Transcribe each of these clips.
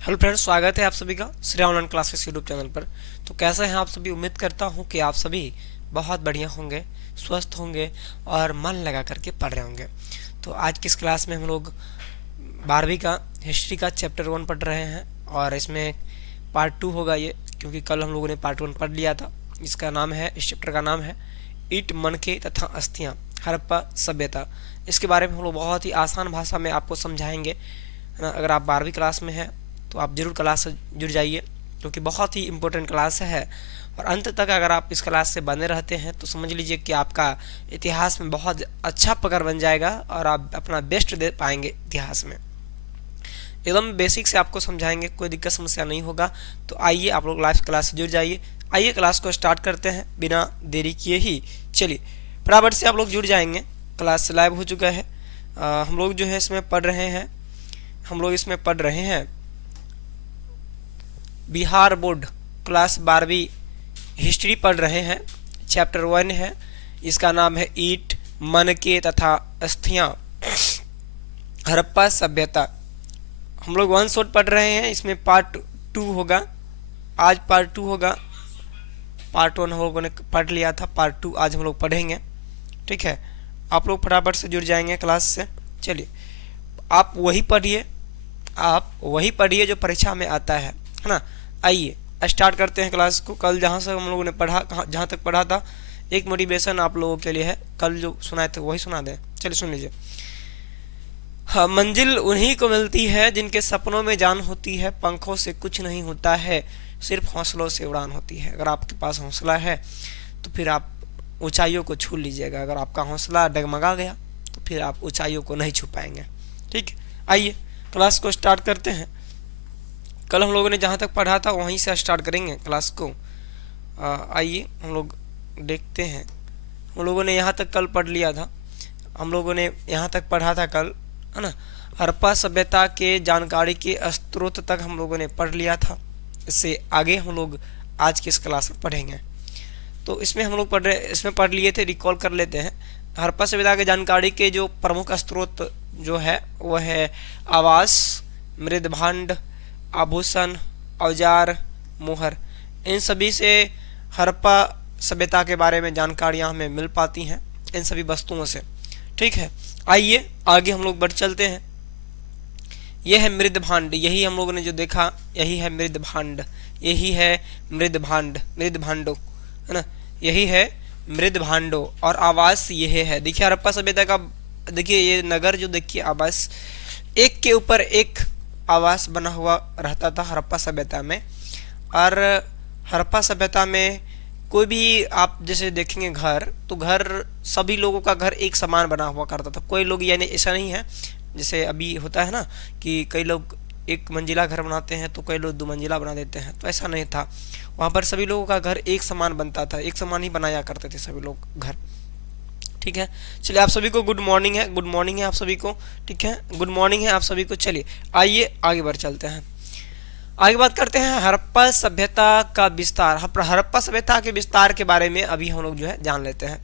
Hello friends, स्वागत है आप सभी का Shreya online classes YouTube channel पर। तो कैसे हैं आप सभी? उम्मीद करता हूं कि आप सभी बहुत बढ़िया होंगे, स्वस्थ होंगे और मन लगा करके पढ़ रहे होंगे। तो आज की इस क्लास में हम लोग 12वीं का हिस्ट्री का चैप्टर 1 पढ़ रहे हैं और इसमें पार्ट 2 होगा ये, क्योंकि कल हम लोगों ने पार्ट 1 पढ़ लिया था। इसका नाम है, इस चैप्टर का नाम है ईंट, मनके तथा अस्थियाँ, हड़प्पा सभ्यता। इसके बारे में हम लोग बहुत ही आसान भाषा में आपको समझाएंगे, है ना। अगर आप 12वीं क्लास में हैं तो आप जरूर क्लास से जुड़ जाइए, क्योंकि बहुत ही इम्पोर्टेंट क्लास है। और अंत तक अगर आप इस क्लास से बने रहते हैं तो समझ लीजिए कि आपका इतिहास में बहुत अच्छा पकड़ बन जाएगा और आप अपना बेस्ट दे पाएंगे इतिहास में। एकदम बेसिक से आपको समझाएंगे, कोई दिक्कत समस्या नहीं होगा। तो आइए आप लोग लाइव क्लास से जुड़ जाइए। आइए क्लास को स्टार्ट करते हैं बिना देरी किए ही। चलिए फटाफट से आप लोग जुड़ जाएंगे। क्लास लाइव हो चुका है। हम लोग जो है इसमें पढ़ रहे हैं बिहार बोर्ड क्लास 12वीं हिस्ट्री पढ़ रहे हैं। चैप्टर 1 है, इसका नाम है ईंट, मनके तथा अस्थियां, हड़प्पा सभ्यता। हम लोग 1 शॉट पढ़ रहे हैं, इसमें पार्ट 2 होगा। आज पार्ट 2 होगा। पार्ट 1 हम लोगों ने पढ़ लिया था, पार्ट 2 आज हम लोग पढ़ेंगे। ठीक है, आप लोग फटाफट से जुड़ जाएंगे क्लास से। चलिए आप वही पढ़िए जो परीक्षा में आता है ना। आइए स्टार्ट करते हैं क्लास को। कल जहाँ से हम लोगों ने जहाँ तक पढ़ा था, एक मोटिवेशन आप लोगों के लिए है। कल जो सुनाए थे वही सुना दें। चलिए सुन लीजिए। हाँ, मंजिल उन्हीं को मिलती है जिनके सपनों में जान होती है, पंखों से कुछ नहीं होता है, सिर्फ हौसलों से उड़ान होती है। अगर आपके पास हौसला है तो फिर आप ऊंचाइयों को छू लीजिएगा। अगर आपका हौसला डगमगा गया तो फिर आप ऊंचाइयों को नहीं छू पाएंगे। ठीक है, आइए क्लास को स्टार्ट करते हैं। कल हम लोगों ने जहाँ तक पढ़ा था वहीं से स्टार्ट करेंगे क्लास को। आइए हम लोग देखते हैं। हम लोगों ने यहाँ तक कल पढ़ लिया था, हम लोगों ने यहाँ तक पढ़ा था कल, है ना। हड़प्पा सभ्यता के जानकारी के स्रोत तक हम लोगों ने पढ़ लिया था। इससे आगे हम लोग आज की इस क्लास में पढ़ेंगे। तो इसमें हम लोग इसमें पढ़ लिए थे, रिकॉल कर लेते हैं। हड़प्पा सभ्यता के जानकारी के जो प्रमुख स्रोत जो है वह है आवास, मृदभांड, आभूषण, औजार, मोहर। इन सभी से हड़प्पा सभ्यता के बारे में जानकारियां हमें मिल पाती हैं, इन सभी वस्तुओं से। ठीक है, आइए आगे हम लोग बढ़ चलते हैं। यह है मृदभांड, यही हम लोगों ने जो देखा यही है मृदभांड, यही है मृदभांडो, है ना। यही है मृदभांडो और आवास यह है। देखिए हड़प्पा सभ्यता का, देखिए ये नगर जो देखिए आवास, एक के ऊपर एक आवास बना हुआ रहता था हड़प्पा सभ्यता में। और हड़प्पा सभ्यता में कोई भी आप जैसे देखेंगे घर, तो घर सभी लोगों का घर एक समान बना हुआ करता था। कोई लोग, यानी ऐसा नहीं है जैसे अभी होता है ना कि कई लोग एक मंजिला घर बनाते हैं तो कई लोग 2 मंजिला बना देते हैं, तो ऐसा नहीं था। वहाँ पर सभी लोगों का घर एक समान बनता था, एक समान ही बनाया करते थे सभी लोग घर। ठीक है, चलिए आप सभी को गुड मॉर्निंग है आप सभी को। ठीक है, गुड मॉर्निंग है आप सभी को। चलिए आइए आगे बढ़ चलते हैं। आगे बात करते हैं हड़प्पा सभ्यता का विस्तार। हड़प्पा सभ्यता के विस्तार के बारे में अभी हम लोग जो है जान लेते हैं।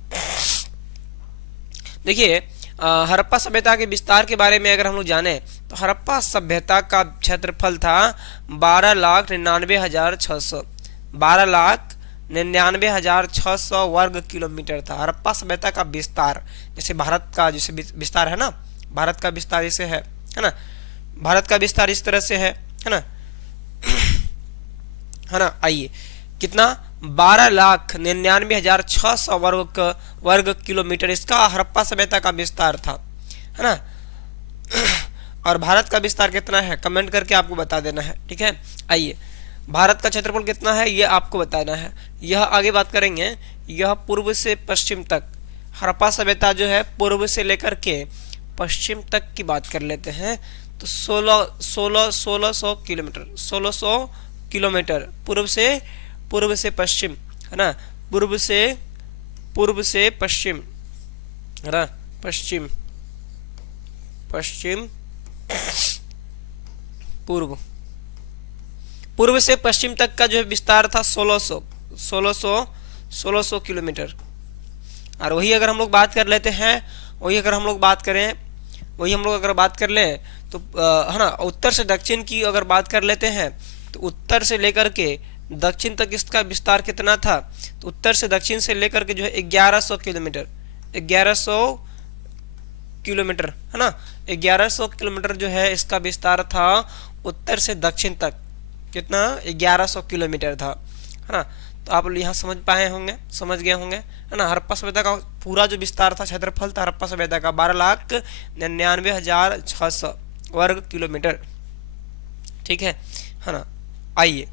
देखिए हड़प्पा सभ्यता के विस्तार के बारे में अगर हम लोग जाने तो हड़प्पा सभ्यता का क्षेत्रफल था 12,99,600 12,99,600 वर्ग किलोमीटर था। हड़प्पा सभ्यता का विस्तार, जैसे भारत का जैसे विस्तार है ना, भारत का विस्तार इसे है ना। भारत का विस्तार इस तरह से है ना, है ना। आइए कितना, 12,99,600 वर्ग किलोमीटर इसका हड़प्पा सभ्यता का विस्तार था, है ना। और भारत का विस्तार कितना है कमेंट करके आपको बता देना है। ठीक है, आइए भारत का क्षेत्रफल कितना है ये आपको बताना है। यह आगे बात करेंगे। यह पूर्व से पश्चिम तक, हड़प्पा सभ्यता जो है पूर्व से लेकर के पश्चिम तक की बात कर लेते हैं तो 1600 किलोमीटर, 1600 किलोमीटर पूर्व से पश्चिम, है ना। पूर्व से पश्चिम, है ना। पश्चिम पूर्व से पश्चिम तक का जो है विस्तार था 1600 किलोमीटर। और वही अगर हम लोग बात कर लेते हैं, वही अगर हम लोग बात करें वही हम लोग अगर बात कर लें तो है ना, उत्तर से दक्षिण की अगर बात कर लेते हैं तो उत्तर से लेकर के दक्षिण तक इसका विस्तार कितना था, तो उत्तर से दक्षिण से लेकर के जो है 1100 किलोमीटर, 1100 किलोमीटर है ना, 1100 किलोमीटर जो है इसका विस्तार था उत्तर से दक्षिण तक। कितना? 1100 किलोमीटर था, है ना। तो आप यहाँ समझ पाए होंगे, समझ गए होंगे, है ना। हड़प्पा सभ्यता का पूरा जो विस्तार था, क्षेत्रफल था हड़प्पा सभ्यता का 12,99,600 वर्ग किलोमीटर। ठीक है ना। आइए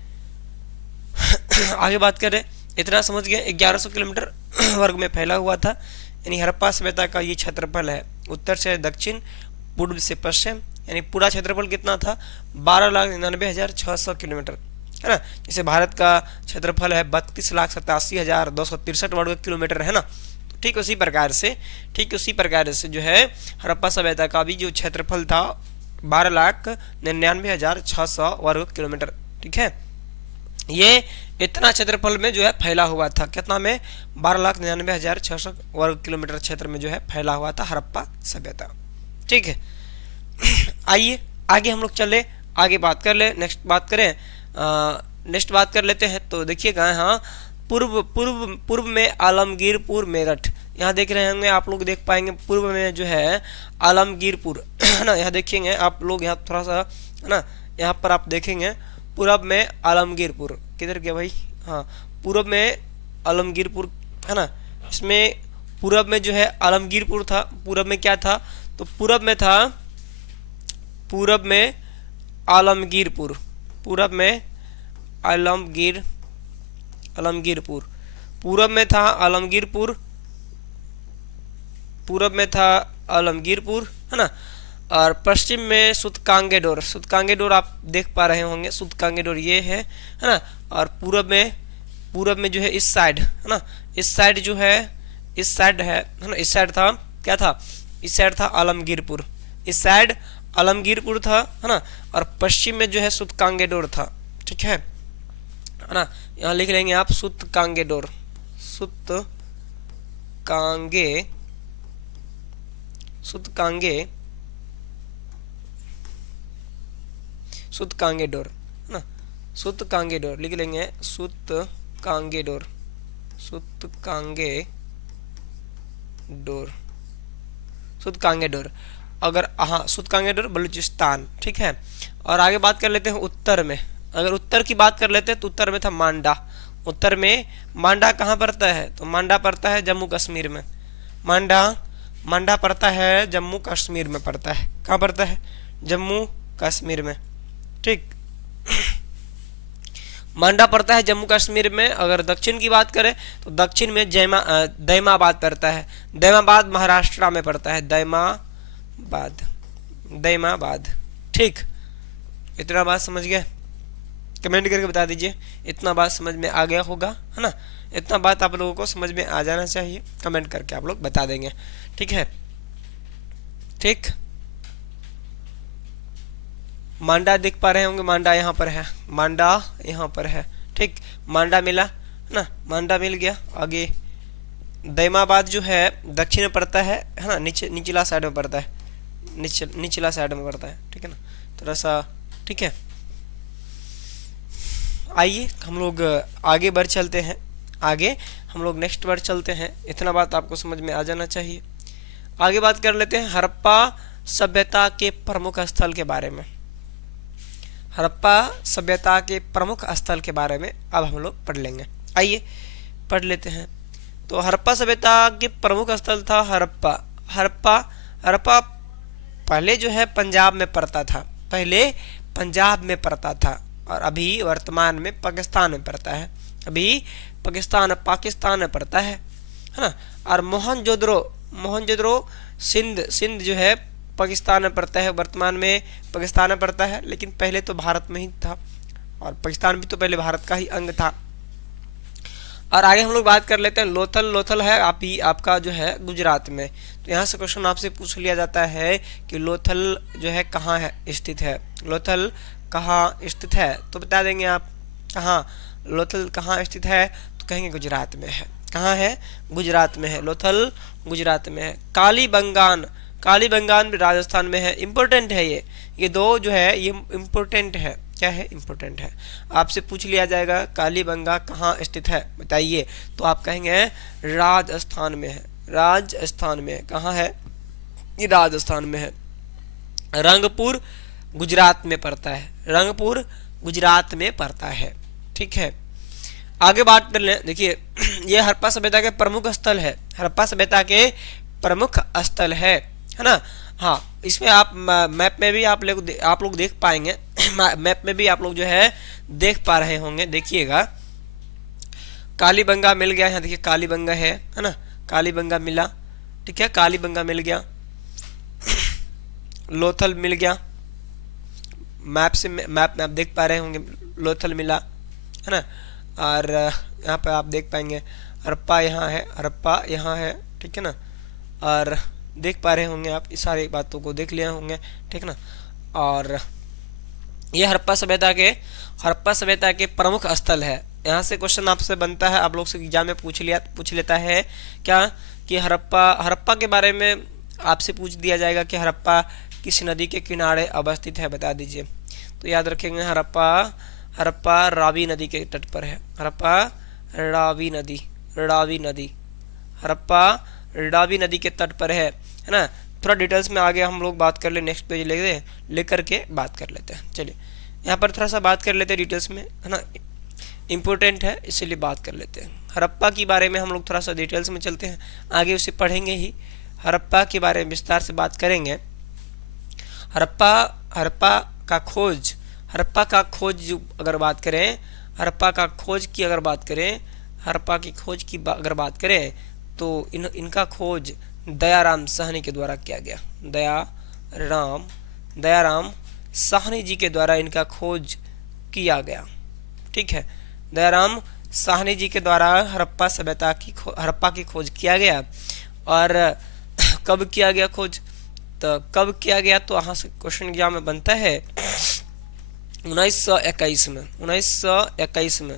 आगे बात करें। इतना समझ गए, 1100 किलोमीटर वर्ग में फैला हुआ था, यानी हड़प्पा सभ्यता का ये क्षेत्रफल है, उत्तर से दक्षिण, पूर्व से पश्चिम, यानी पूरा क्षेत्रफल कितना था? 12,99,600 किलोमीटर, है ना। जैसे भारत का क्षेत्रफल है 32,87,263 वर्ग किलोमीटर, है ना। तो ठीक उसी प्रकार से जो है हड़प्पा सभ्यता का भी जो क्षेत्रफल था 12,99,600 वर्ग किलोमीटर। ठीक है, ये इतना क्षेत्रफल में जो है फैला हुआ था। कितना में? 12,99,600 वर्ग किलोमीटर क्षेत्र में जो है फैला हुआ था हड़प्पा सभ्यता। ठीक है, आइए आगे हम लोग चले, आगे बात कर ले, नेक्स्ट बात कर लेते हैं। तो देखिएगा, हाँ, पूर्व में आलमगीरपुर मेरठ, यहाँ देख रहे होंगे आप लोग, देख पाएंगे पूर्व में जो है आलमगीरपुर, है ना। यहाँ देखेंगे आप लोग, यहाँ थोड़ा सा, है ना, यहाँ पर आप देखेंगे पूरब में आलमगीरपुर, किधर गया भाई? हाँ, पूरब में आलमगीरपुर, है ना। इसमें पूरब में जो है आलमगीरपुर था। पूरब में क्या था? तो पूरब में आलमगीरपुर, पूरब में आलमगीरपुर, पूरब में था आलमगीरपुर, है ना। और पश्चिम में सुतकांगेडोर आप देख पा रहे होंगे, सुतकांगेडोर ये है ना। और पूरब में जो है इस साइड, है ना, इस साइड जो है, इस साइड है ना, इस साइड था, क्या था? इस साइड था आलमगीरपुर, इस साइड आलमगीरपुर था, है ना। और पश्चिम में जो है सुतकांगेडोर था। ठीक है ना। यहाँ लिख लेंगे आप सुतकांगेडोर, सुतकांगेडोर, है ना, सुतकांगेडोर लिख लेंगे, सुतकांगेडोर। अगर हाँ, सुतकांगेडोर बलूचिस्तान। ठीक है, और आगे बात कर लेते हैं उत्तर में। अगर उत्तर की बात कर लेते हैं तो उत्तर में था मांडा। उत्तर में मांडा कहाँ पड़ता है? तो मांडा पड़ता है जम्मू कश्मीर में। मांडा पड़ता है जम्मू कश्मीर में पड़ता है। कहाँ पड़ता है? जम्मू कश्मीर में। ठीक, मांडा पड़ता है जम्मू कश्मीर में। अगर दक्षिण की बात करें तो दक्षिण में दैमाबाद पड़ता है। दैमाबाद महाराष्ट्र में पड़ता है, दैमाबाद। ठीक, इतना बात समझ गए? कमेंट करके बता दीजिए, इतना बात समझ में आ गया होगा, है ना। इतना बात आप लोगों को समझ में आ जाना चाहिए, कमेंट करके आप लोग बता देंगे। ठीक है, ठीक, मांडा देख पा रहे होंगे, मांडा यहाँ पर है, ठीक, मांडा मिला, है ना, मांडा मिल गया। आगे दैमाबाद जो है दक्षिण में पड़ता है ना, निचला साइड में पड़ता है, निचला साइड में पड़ता है। ठीक है ना, थोड़ा सा। ठीक है, आइए हम लोग आगे बढ़ चलते हैं, हम लोग नेक्स्ट बढ़ चलते हैं। इतना बात आपको समझ में आ जाना चाहिए। आगे बात कर लेते हैं हड़प्पा सभ्यता के प्रमुख स्थल के बारे में। हड़प्पा सभ्यता के प्रमुख स्थल के बारे में अब हम लोग पढ़ लेंगे। आइए पढ़ लेते हैं। तो हड़प्पा सभ्यता के प्रमुख स्थल था हड़प्पा पहले जो है पंजाब में पड़ता था, और अभी वर्तमान में पाकिस्तान में पड़ता है। पाकिस्तान में पड़ता है ना। और मोहनजोदड़ो सिंध जो है पाकिस्तान में पड़ता है, वर्तमान में पाकिस्तान में पड़ता है, लेकिन पहले तो भारत में ही था, और पाकिस्तान भी तो पहले भारत का ही अंग था। और आगे हम लोग बात कर लेते हैं लोथल है आपका जो है गुजरात में। तो यहाँ से क्वेश्चन आपसे पूछ लिया जाता है कि लोथल जो है कहाँ है स्थित है, लोथल कहाँ स्थित है, तो बता देंगे आप कहाँ लोथल कहाँ स्थित है, तो कहेंगे गुजरात में है। कहाँ है? गुजरात में है, लोथल गुजरात में है। कालीबंगान भी राजस्थान में है। इंपॉर्टेंट है ये दो जो है ये इंपॉर्टेंट है। क्या है? इंपॉर्टेंट है। आपसे पूछ लिया जाएगा कालीबंगा कहाँ स्थित है बताइए, तो आप कहेंगे राजस्थान में है। राजस्थान में है। कहाँ है? ये राजस्थान में है। रंगपुर गुजरात में पड़ता है। रंगपुर गुजरात में पड़ता है। ठीक है, आगे बात कर लें। देखिए ये हड़प्पा सभ्यता के प्रमुख स्थल है। हड़प्पा सभ्यता के प्रमुख स्थल है ना। हाँ, इसमें आप मैप में भी आप लोग देख पाएंगे मैप में भी आप लोग जो है देख पा रहे होंगे। देखिएगा कालीबंगा मिल गया। यहाँ देखिए कालीबंगा है ना, कालीबंगा मिला। ठीक है, कालीबंगा मिल गया। लोथल मिल गया। मैप में आप देख पा रहे होंगे लोथल मिला है ना। और यहाँ पे आप देख पाएंगे हड़प्पा यहाँ है, हड़प्पा यहाँ है। ठीक है ना, और देख पा रहे होंगे आप, इस सारी बातों को देख लिए होंगे। ठीक ना, और ये हड़प्पा सभ्यता के प्रमुख स्थल है। यहाँ से क्वेश्चन आपसे बनता है, आप लोग से एग्जाम में पूछ लेता है क्या कि हड़प्पा के बारे में आपसे पूछ दिया जाएगा कि हड़प्पा किस नदी के किनारे अवस्थित है, बता दीजिए। तो याद रखेंगे हड़प्पा रावी नदी के तट पर है। हड़प्पा रावी नदी हड़प्पा रावी नदी के तट पर है ना। थोड़ा डिटेल्स में आगे हम लोग बात कर ले, नेक्स्ट पेज लेकर के बात कर लेते हैं। चलिए यहाँ पर थोड़ा सा बात कर लेते हैं डिटेल्स में, है ना। इम्पोर्टेंट है इसीलिए बात कर लेते हैं। हड़प्पा के बारे में हम लोग थोड़ा सा डिटेल्स में चलते हैं, आगे उसे पढ़ेंगे ही। हड़प्पा के बारे में विस्तार से बात करेंगे। हड़प्पा का खोज अगर बात करें, हड़प्पा की खोज की अगर बात करें तो इनका खोज दयाराम साहनी के द्वारा किया गया। दयाराम साहनी जी के द्वारा इनका खोज किया गया। ठीक है, दयाराम साहनी जी के द्वारा हड़प्पा की खोज किया गया। और कब किया गया खोज, तो कब किया गया, तो यहाँ से क्वेश्चन एग्जाम में बनता है 1921 में।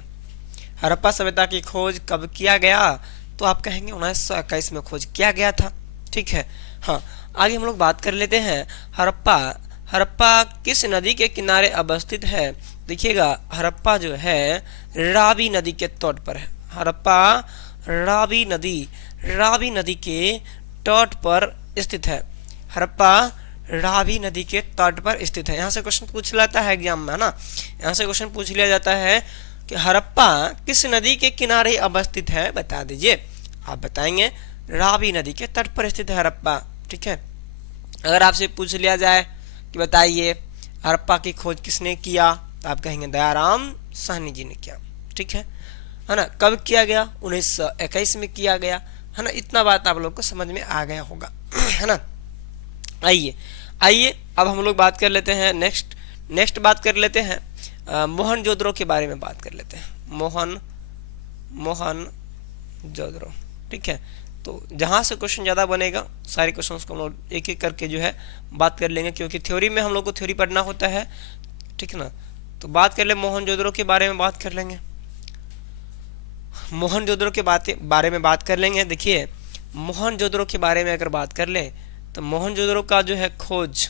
हड़प्पा सभ्यता की खोज कब किया गया, तो आप कहेंगे 1921 में खोज किया गया था। ठीक है, हाँ, आगे हम लोग बात कर लेते हैं। हड़प्पा किस नदी के किनारे अवस्थित है। देखिएगा हड़प्पा जो है रावी नदी के तट पर है। हड़प्पा रावी नदी के तट पर स्थित है। हड़प्पा रावी नदी के तट पर स्थित है। यहाँ से क्वेश्चन पूछ लेता है एग्जाम में, है ना। यहाँ से क्वेश्चन पूछ लिया जाता है कि हड़प्पा किस नदी के किनारे अवस्थित है, बता दीजिए। आप बताएंगे रावी नदी के तट पर स्थित है हड़प्पा। ठीक है, अगर आपसे पूछ लिया जाए कि बताइए हड़प्पा की खोज किसने किया, तो आप कहेंगे दयाराम साहनी जी ने किया। ठीक है ना। कब किया गया, 1921 में किया गया, है ना। इतना बात आप लोग को समझ में आ गया होगा, है ना। आइए अब हम लोग बात कर लेते हैं नेक्स्ट बात कर लेते हैं मोहनजोदड़ो के बारे में बात कर लेते हैं। मोहनजोदड़ो। ठीक है, तो जहाँ से क्वेश्चन ज़्यादा बनेगा सारे क्वेश्चंस को हम लोग एक एक करके जो है बात कर लेंगे, क्योंकि थ्योरी में हम लोग को थ्योरी पढ़ना होता है। ठीक है ना, तो बात कर ले मोहनजोदड़ो के बारे में बात कर लेंगे। मोहनजोदड़ो के बारे में बात कर लेंगे। देखिए मोहनजोदड़ो के बारे में अगर बात कर ले तो मोहनजोदड़ो का जो है खोज,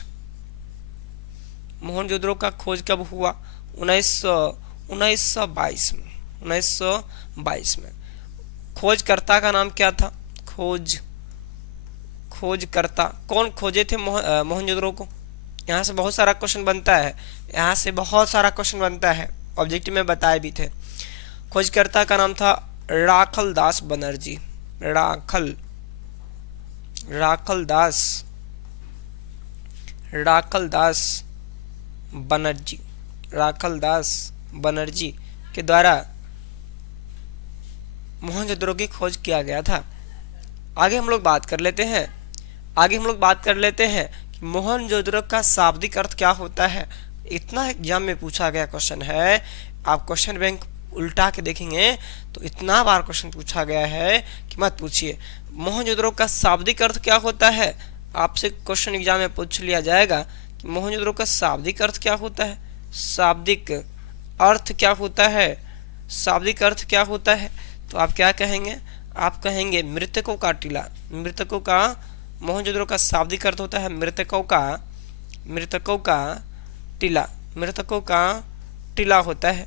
मोहनजोदड़ो का खोज कब हुआ, 1922 में। खोजकर्ता का नाम क्या था, खोजकर्ता कौन खोजे थे मोहनजोदड़ो को। यहाँ से बहुत सारा क्वेश्चन बनता है, ऑब्जेक्टिव में बताए भी थे। खोजकर्ता का नाम था राखल दास बनर्जी। राखल दास बनर्जी के द्वारा मोहनजोदड़ो की खोज किया गया था। आगे हम लोग बात कर लेते हैं कि मोहनजोदड़ो का शाब्दिक अर्थ क्या होता है। इतना एग्जाम में पूछा गया क्वेश्चन है, आप क्वेश्चन बैंक उल्टा के देखेंगे तो इतना बार क्वेश्चन पूछा गया है कि मत पूछिए। मोहनजोदड़ो का शाब्दिक अर्थ क्या होता है, आपसे क्वेश्चन एग्जाम में पूछ लिया जाएगा कि मोहनजोदड़ो का शाब्दिक अर्थ क्या होता है। शाब्दिक अर्थ क्या होता है, तो आप क्या कहेंगे, आप कहेंगे मृतकों का मोहनजोदड़ो का शाब्दिक अर्थ होता है मृतकों का टीला, मृतकों का टीला होता है।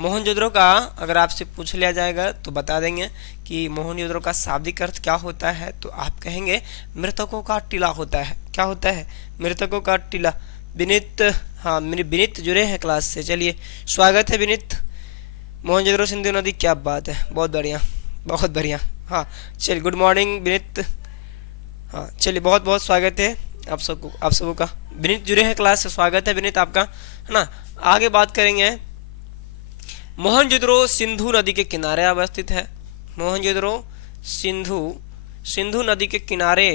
मोहनजोदड़ो का अगर आपसे पूछ लिया जाएगा तो बता देंगे कि मोहनजोदड़ो का शाब्दिक अर्थ क्या होता है, तो आप कहेंगे मृतकों का टीला होता है। क्या होता है? मृतकों का टीला। विनीत, हाँ मेरे विनीत जुड़े हैं क्लास से, चलिए स्वागत है विनीत। मोहनजोदड़ो सिंधु नदी, क्या बात है, बहुत बढ़िया बहुत बढ़िया। हाँ चलिए, गुड मॉर्निंग विनीत। हाँ चलिए, बहुत बहुत स्वागत है आप सबको का। विनीत जुड़े हैं क्लास से, स्वागत है विनीत आपका, है ना। आगे बात करेंगे, मोहनजोदड़ो सिंधु नदी के किनारे अवस्थित है। मोहनजोदड़ो सिंधु नदी के किनारे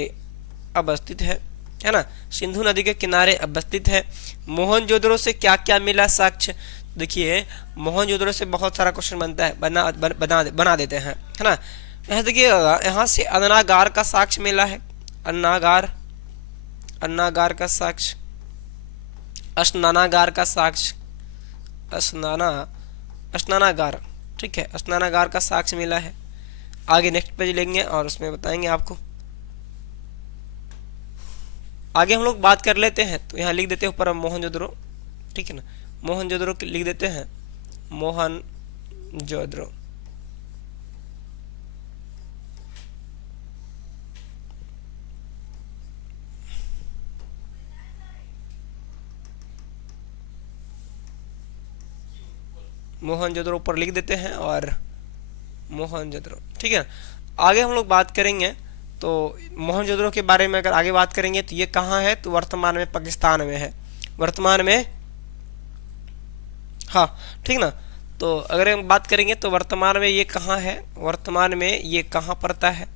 अवस्थित है ना, सिंधु नदी के किनारे अवस्थित है। मोहनजोदड़ो से क्या क्या मिला साक्ष्य? देखिए मोहनजोदड़ो से बहुत सारा क्वेश्चन बनता है, बना देते हैं, है ना। यहाँ देखिए, यहाँ से अन्नागार का साक्ष्य मिला है, अन्नागार का साक्ष्य, स्नानागार का साक्ष्य, स्नानागार, ठीक है, स्नानागार का साक्ष्य मिला है। आगे नेक्स्ट पेज लेंगे और उसमें बताएंगे आपको। आगे हम लोग बात कर लेते हैं, तो यहाँ लिख देते हैं ऊपर मोहनजोदड़ो, ठीक है ना, मोहनजोदड़ो लिख देते हैं, मोहनजोदड़ो। मोहनजोदड़ो ऊपर लिख देते हैं और मोहनजोदड़ो, ठीक है। आगे हम लोग बात करेंगे, तो मोहनजोदड़ो के बारे में अगर आगे बात करेंगे तो ये कहाँ है, तो वर्तमान में पाकिस्तान में है, वर्तमान में, हाँ ठीक ना। तो अगर हम बात करेंगे तो वर्तमान में ये कहाँ है, वर्तमान में ये कहाँ पड़ता है,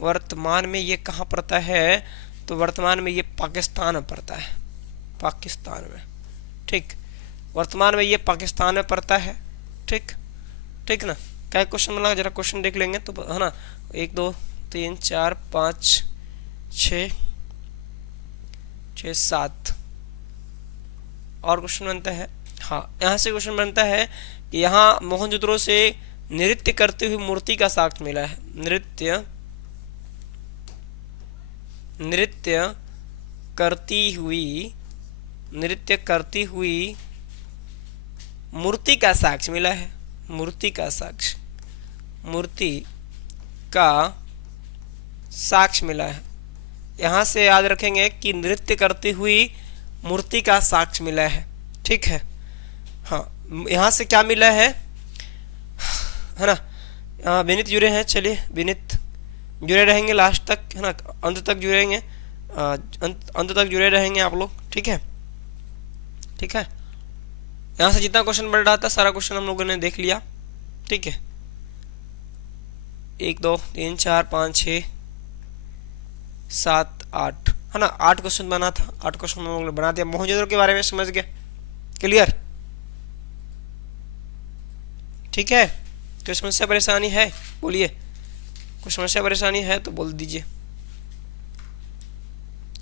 वर्तमान में ये कहाँ पड़ता है, तो वर्तमान में ये पाकिस्तान में पड़ता है, पाकिस्तान में, ठीक, वर्तमान में ये पाकिस्तान में पड़ता है, ठीक, ठीक ना। क्या क्वेश्चन बना, जरा क्वेश्चन देख लेंगे तो, है ना। 1 2 3 4 5 6 7 और क्वेश्चन बनता है। हाँ, यहाँ से क्वेश्चन बनता है कि यहाँ मोहनजोदड़ो से नृत्य करती हुई मूर्ति का साक्ष्य मिला है, नृत्य करती हुई मूर्ति का साक्ष्य मिला है, मूर्ति का साक्ष्य मिला है। यहाँ से याद रखेंगे कि नृत्य करती हुई मूर्ति का साक्ष्य मिला है, ठीक है। हाँ, यहाँ से क्या मिला है ना। विनीत जुड़े हैं, चलिए विनीत जुड़े रहेंगे लास्ट तक, है ना, अंत तक जुड़ेंगे, अंत तक जुड़े रहेंगे आप लोग, ठीक है, ठीक है। यहाँ से जितना क्वेश्चन बढ़ रहा था सारा क्वेश्चन हम लोगों ने देख लिया, ठीक है। 1 2 3 4 5 6 7 8, है ना, 8 क्वेश्चन बना था, 8 क्वेश्चन हम लोगों ने बना दिया। मोहनजोदड़ो के बारे में समझ गए, क्लियर, ठीक है। कोई समस्या परेशानी है, बोलिए, कोई समस्या परेशानी है तो बोल दीजिए।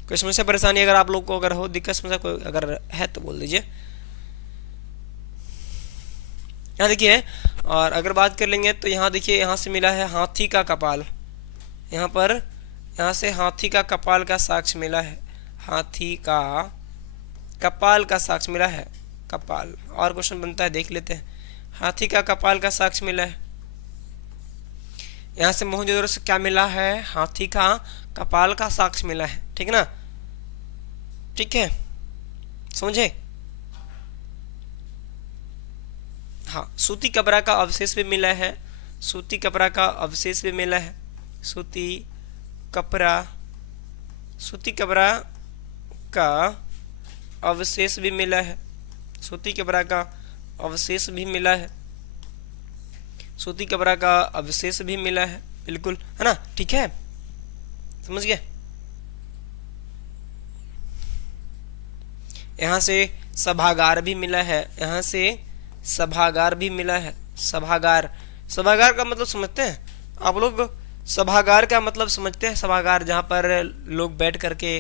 कोई समस्या परेशानी अगर आप लोग को अगर हो, दिक्कत समस्या कोई अगर है तो बोल दीजिए। यहाँ देखिए, और अगर बात कर लेंगे तो यहाँ देखिए, यहाँ से मिला है हाथी का कपाल, यहाँ से हाथी का कपाल का साक्ष्य मिला है, हाथी का कपाल का साक्ष्य मिला है, कपाल। और क्वेश्चन बनता है, देख लेते हैं, हाथी का कपाल का साक्ष्य मिला है। यहाँ से मोहनजोदड़ो से क्या मिला है, हाथी का कपाल का साक्ष्य मिला है, ठीक ना, ठीक है, समझे। हाँ, सूती कपड़ा का अवशेष भी मिला है, सूती कपड़ा का अवशेष भी मिला है, सूती कपड़ा का अवशेष भी मिला है, सूती कपड़ा का अवशेष भी मिला है, सूती कपड़ा का अवशेष भी मिला है, बिल्कुल, है ना, ठीक है, समझ गए। यहाँ से सभागार भी मिला है, यहाँ से सभागार भी मिला है, सभागार का मतलब समझते हैं आप लोग, सभागार का मतलब समझते हैं, सभागार जहाँ पर लोग बैठ करके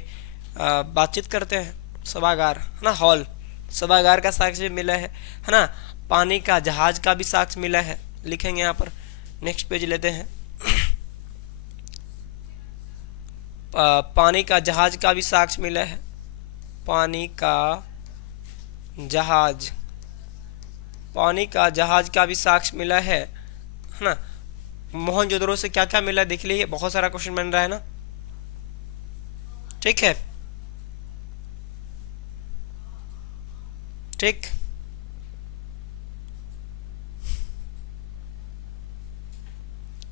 बातचीत करते हैं, सभागार, है ना, हॉल, सभागार का साक्ष्य भी मिला है ना। पानी का जहाज का भी साक्ष्य मिला है, लिखेंगे यहाँ पर, नेक्स्ट पेज लेते हैं। पानी का जहाज का भी साक्ष्य मिला है। पानी का जहाज, पानी का जहाज का भी साक्ष्य मिला है ना। मोहनजोदड़ो से क्या क्या मिला देख लीजिए, बहुत सारा क्वेश्चन बन रहा है ना। ठीक है, ठीक।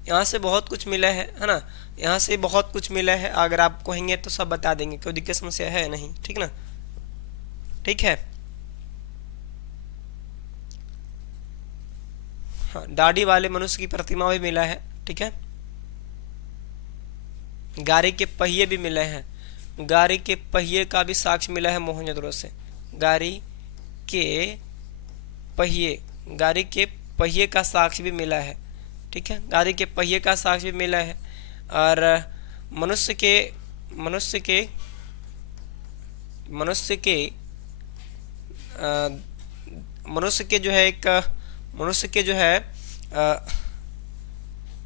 यहाँ से बहुत कुछ मिला है ना, यहाँ से बहुत कुछ मिला है। अगर आप कहेंगे तो सब बता देंगे, कोई दिक्कत समस्या है नहीं, ठीक ना। ठीक है, हाँ, दाढ़ी वाले मनुष्य की प्रतिमा भी मिला है। ठीक है, गाड़ी के पहिए भी मिले हैं। गाड़ी के पहिए का भी साक्ष्य मिला है मोहनजोदड़ो से। गाड़ी के पहिए, गाड़ी के पहिए का साक्ष्य भी मिला है। ठीक है, गाड़ी के पहिए का साक्ष्य भी मिला है। और मनुष्य के मनुष्य के मनुष्य के मनुष्य के जो है एक मनुष्य के जो है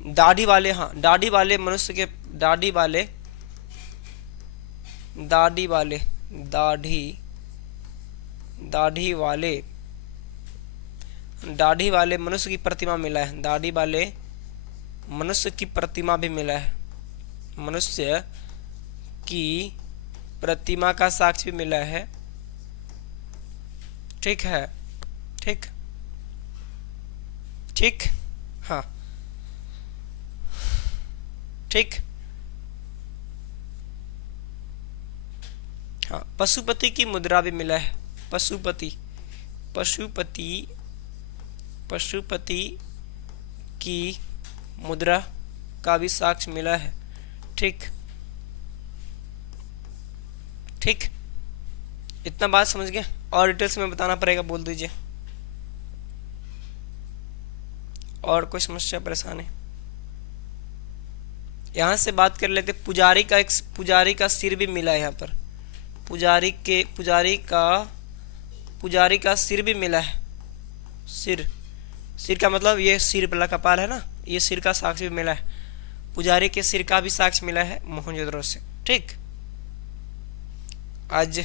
दाढ़ी वाले, हाँ, दाढ़ी वाले मनुष्य के, दाढ़ी वाले, दाढ़ी वाले, दाढ़ी दाढ़ी वाले दाढ़ी वाले मनुष्य की प्रतिमा मिला है। दाढ़ी वाले मनुष्य की प्रतिमा भी मिला है। मनुष्य की प्रतिमा का साक्ष्य भी मिला है। ठीक है, ठीक, ठीक, हाँ, ठीक, हाँ। पशुपति की मुद्रा भी मिला है। पशुपति, पशुपति, पशुपति की मुद्रा का भी साक्ष्य मिला है। ठीक, ठीक, इतना बात समझ गए। और डिटेल्स में बताना पड़ेगा, बोल दीजिए। और कोई समस्या परेशानी? यहाँ से बात कर लेते, पुजारी का एक, पुजारी का सिर भी मिला है यहाँ पर। पुजारी का सिर भी मिला है। सिर, सिर का मतलब ये सिर वाला कपाल है ना, ये सिर का साक्ष्य भी मिला है। पुजारी के सिर का भी साक्ष्य मिला है मोहनजोदड़ो से। ठीक, आज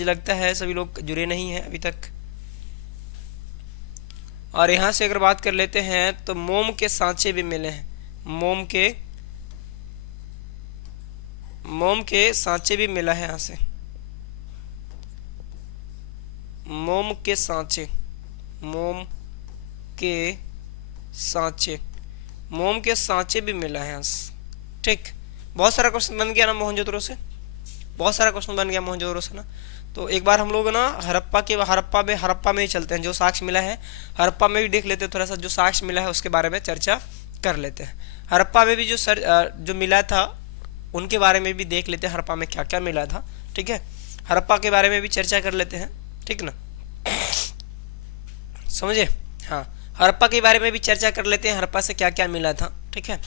लगता है सभी लोग जुड़े नहीं हैं अभी तक। और यहाँ से अगर बात कर लेते हैं तो मोम के सांचे भी मिले हैं। मोम के सांचे भी मिला है यहाँ से। मोम के सांचे, मोम के सांचे, मोम के सांचे भी मिला है यहाँ से। ठीक, बहुत सारा क्वेश्चन बन गया ना मोहनजोदड़ो से, बहुत सारा क्वेश्चन बन गया मोहनजोदड़ो से ना। तो एक बार हम लोग ना हड़प्पा में ही चलते हैं। जो साक्ष्य मिला है हड़प्पा में भी देख लेते हैं, थोड़ा सा जो साक्ष्य मिला है उसके बारे में चर्चा कर लेते हैं। हड़प्पा में भी जो मिला था उनके बारे में भी देख लेते हैं, हड़प्पा में क्या क्या मिला था। ठीक है, हड़प्पा के बारे में भी चर्चा कर लेते हैं। ठीक ना, समझे? हाँ, हड़प्पा के बारे में भी चर्चा कर लेते हैं, हड़प्पा से क्या क्या मिला था। ठीक है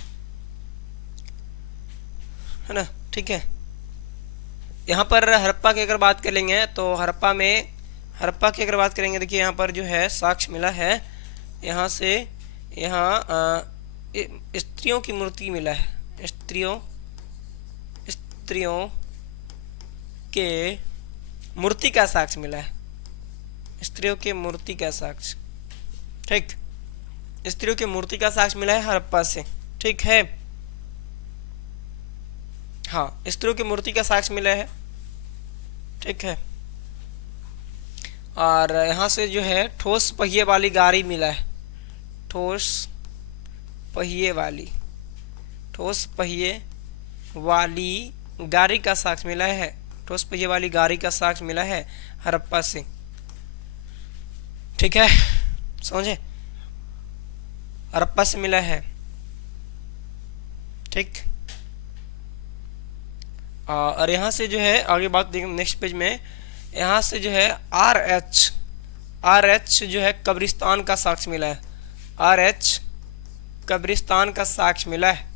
ना? ठीक है, यहाँ पर हड़प्पा की अगर बात करेंगे तो हड़प्पा की अगर बात करेंगे, देखिए यहाँ पर जो है साक्ष्य मिला है। यहाँ से यहाँ स्त्रियों की मूर्ति मिला है। स्त्रियों के मूर्ति का साक्ष्य मिला है। स्त्रियों के मूर्ति का साक्ष्य, ठीक, स्त्रियों के मूर्ति का साक्ष्य मिला है हड़प्पा से। ठीक है, हाँ, स्त्रियों की मूर्ति का साक्ष्य मिला है। ठीक है, और यहाँ से जो है ठोस पहिए वाली गाड़ी मिला है। ठोस पहिए वाली गाड़ी का साक्ष्य मिला है। ठोस पहिए वाली गाड़ी का साक्ष्य मिला है हड़प्पा से। ठीक है, समझे? हड़प्पा से मिला है। ठीक, और यहाँ से जो है आगे बात देखेंगे नेक्स्ट पेज में। यहाँ से जो है आर एच जो है कब्रिस्तान का साक्ष्य मिला है। आर एच कब्रिस्तान का साक्ष्य मिला है।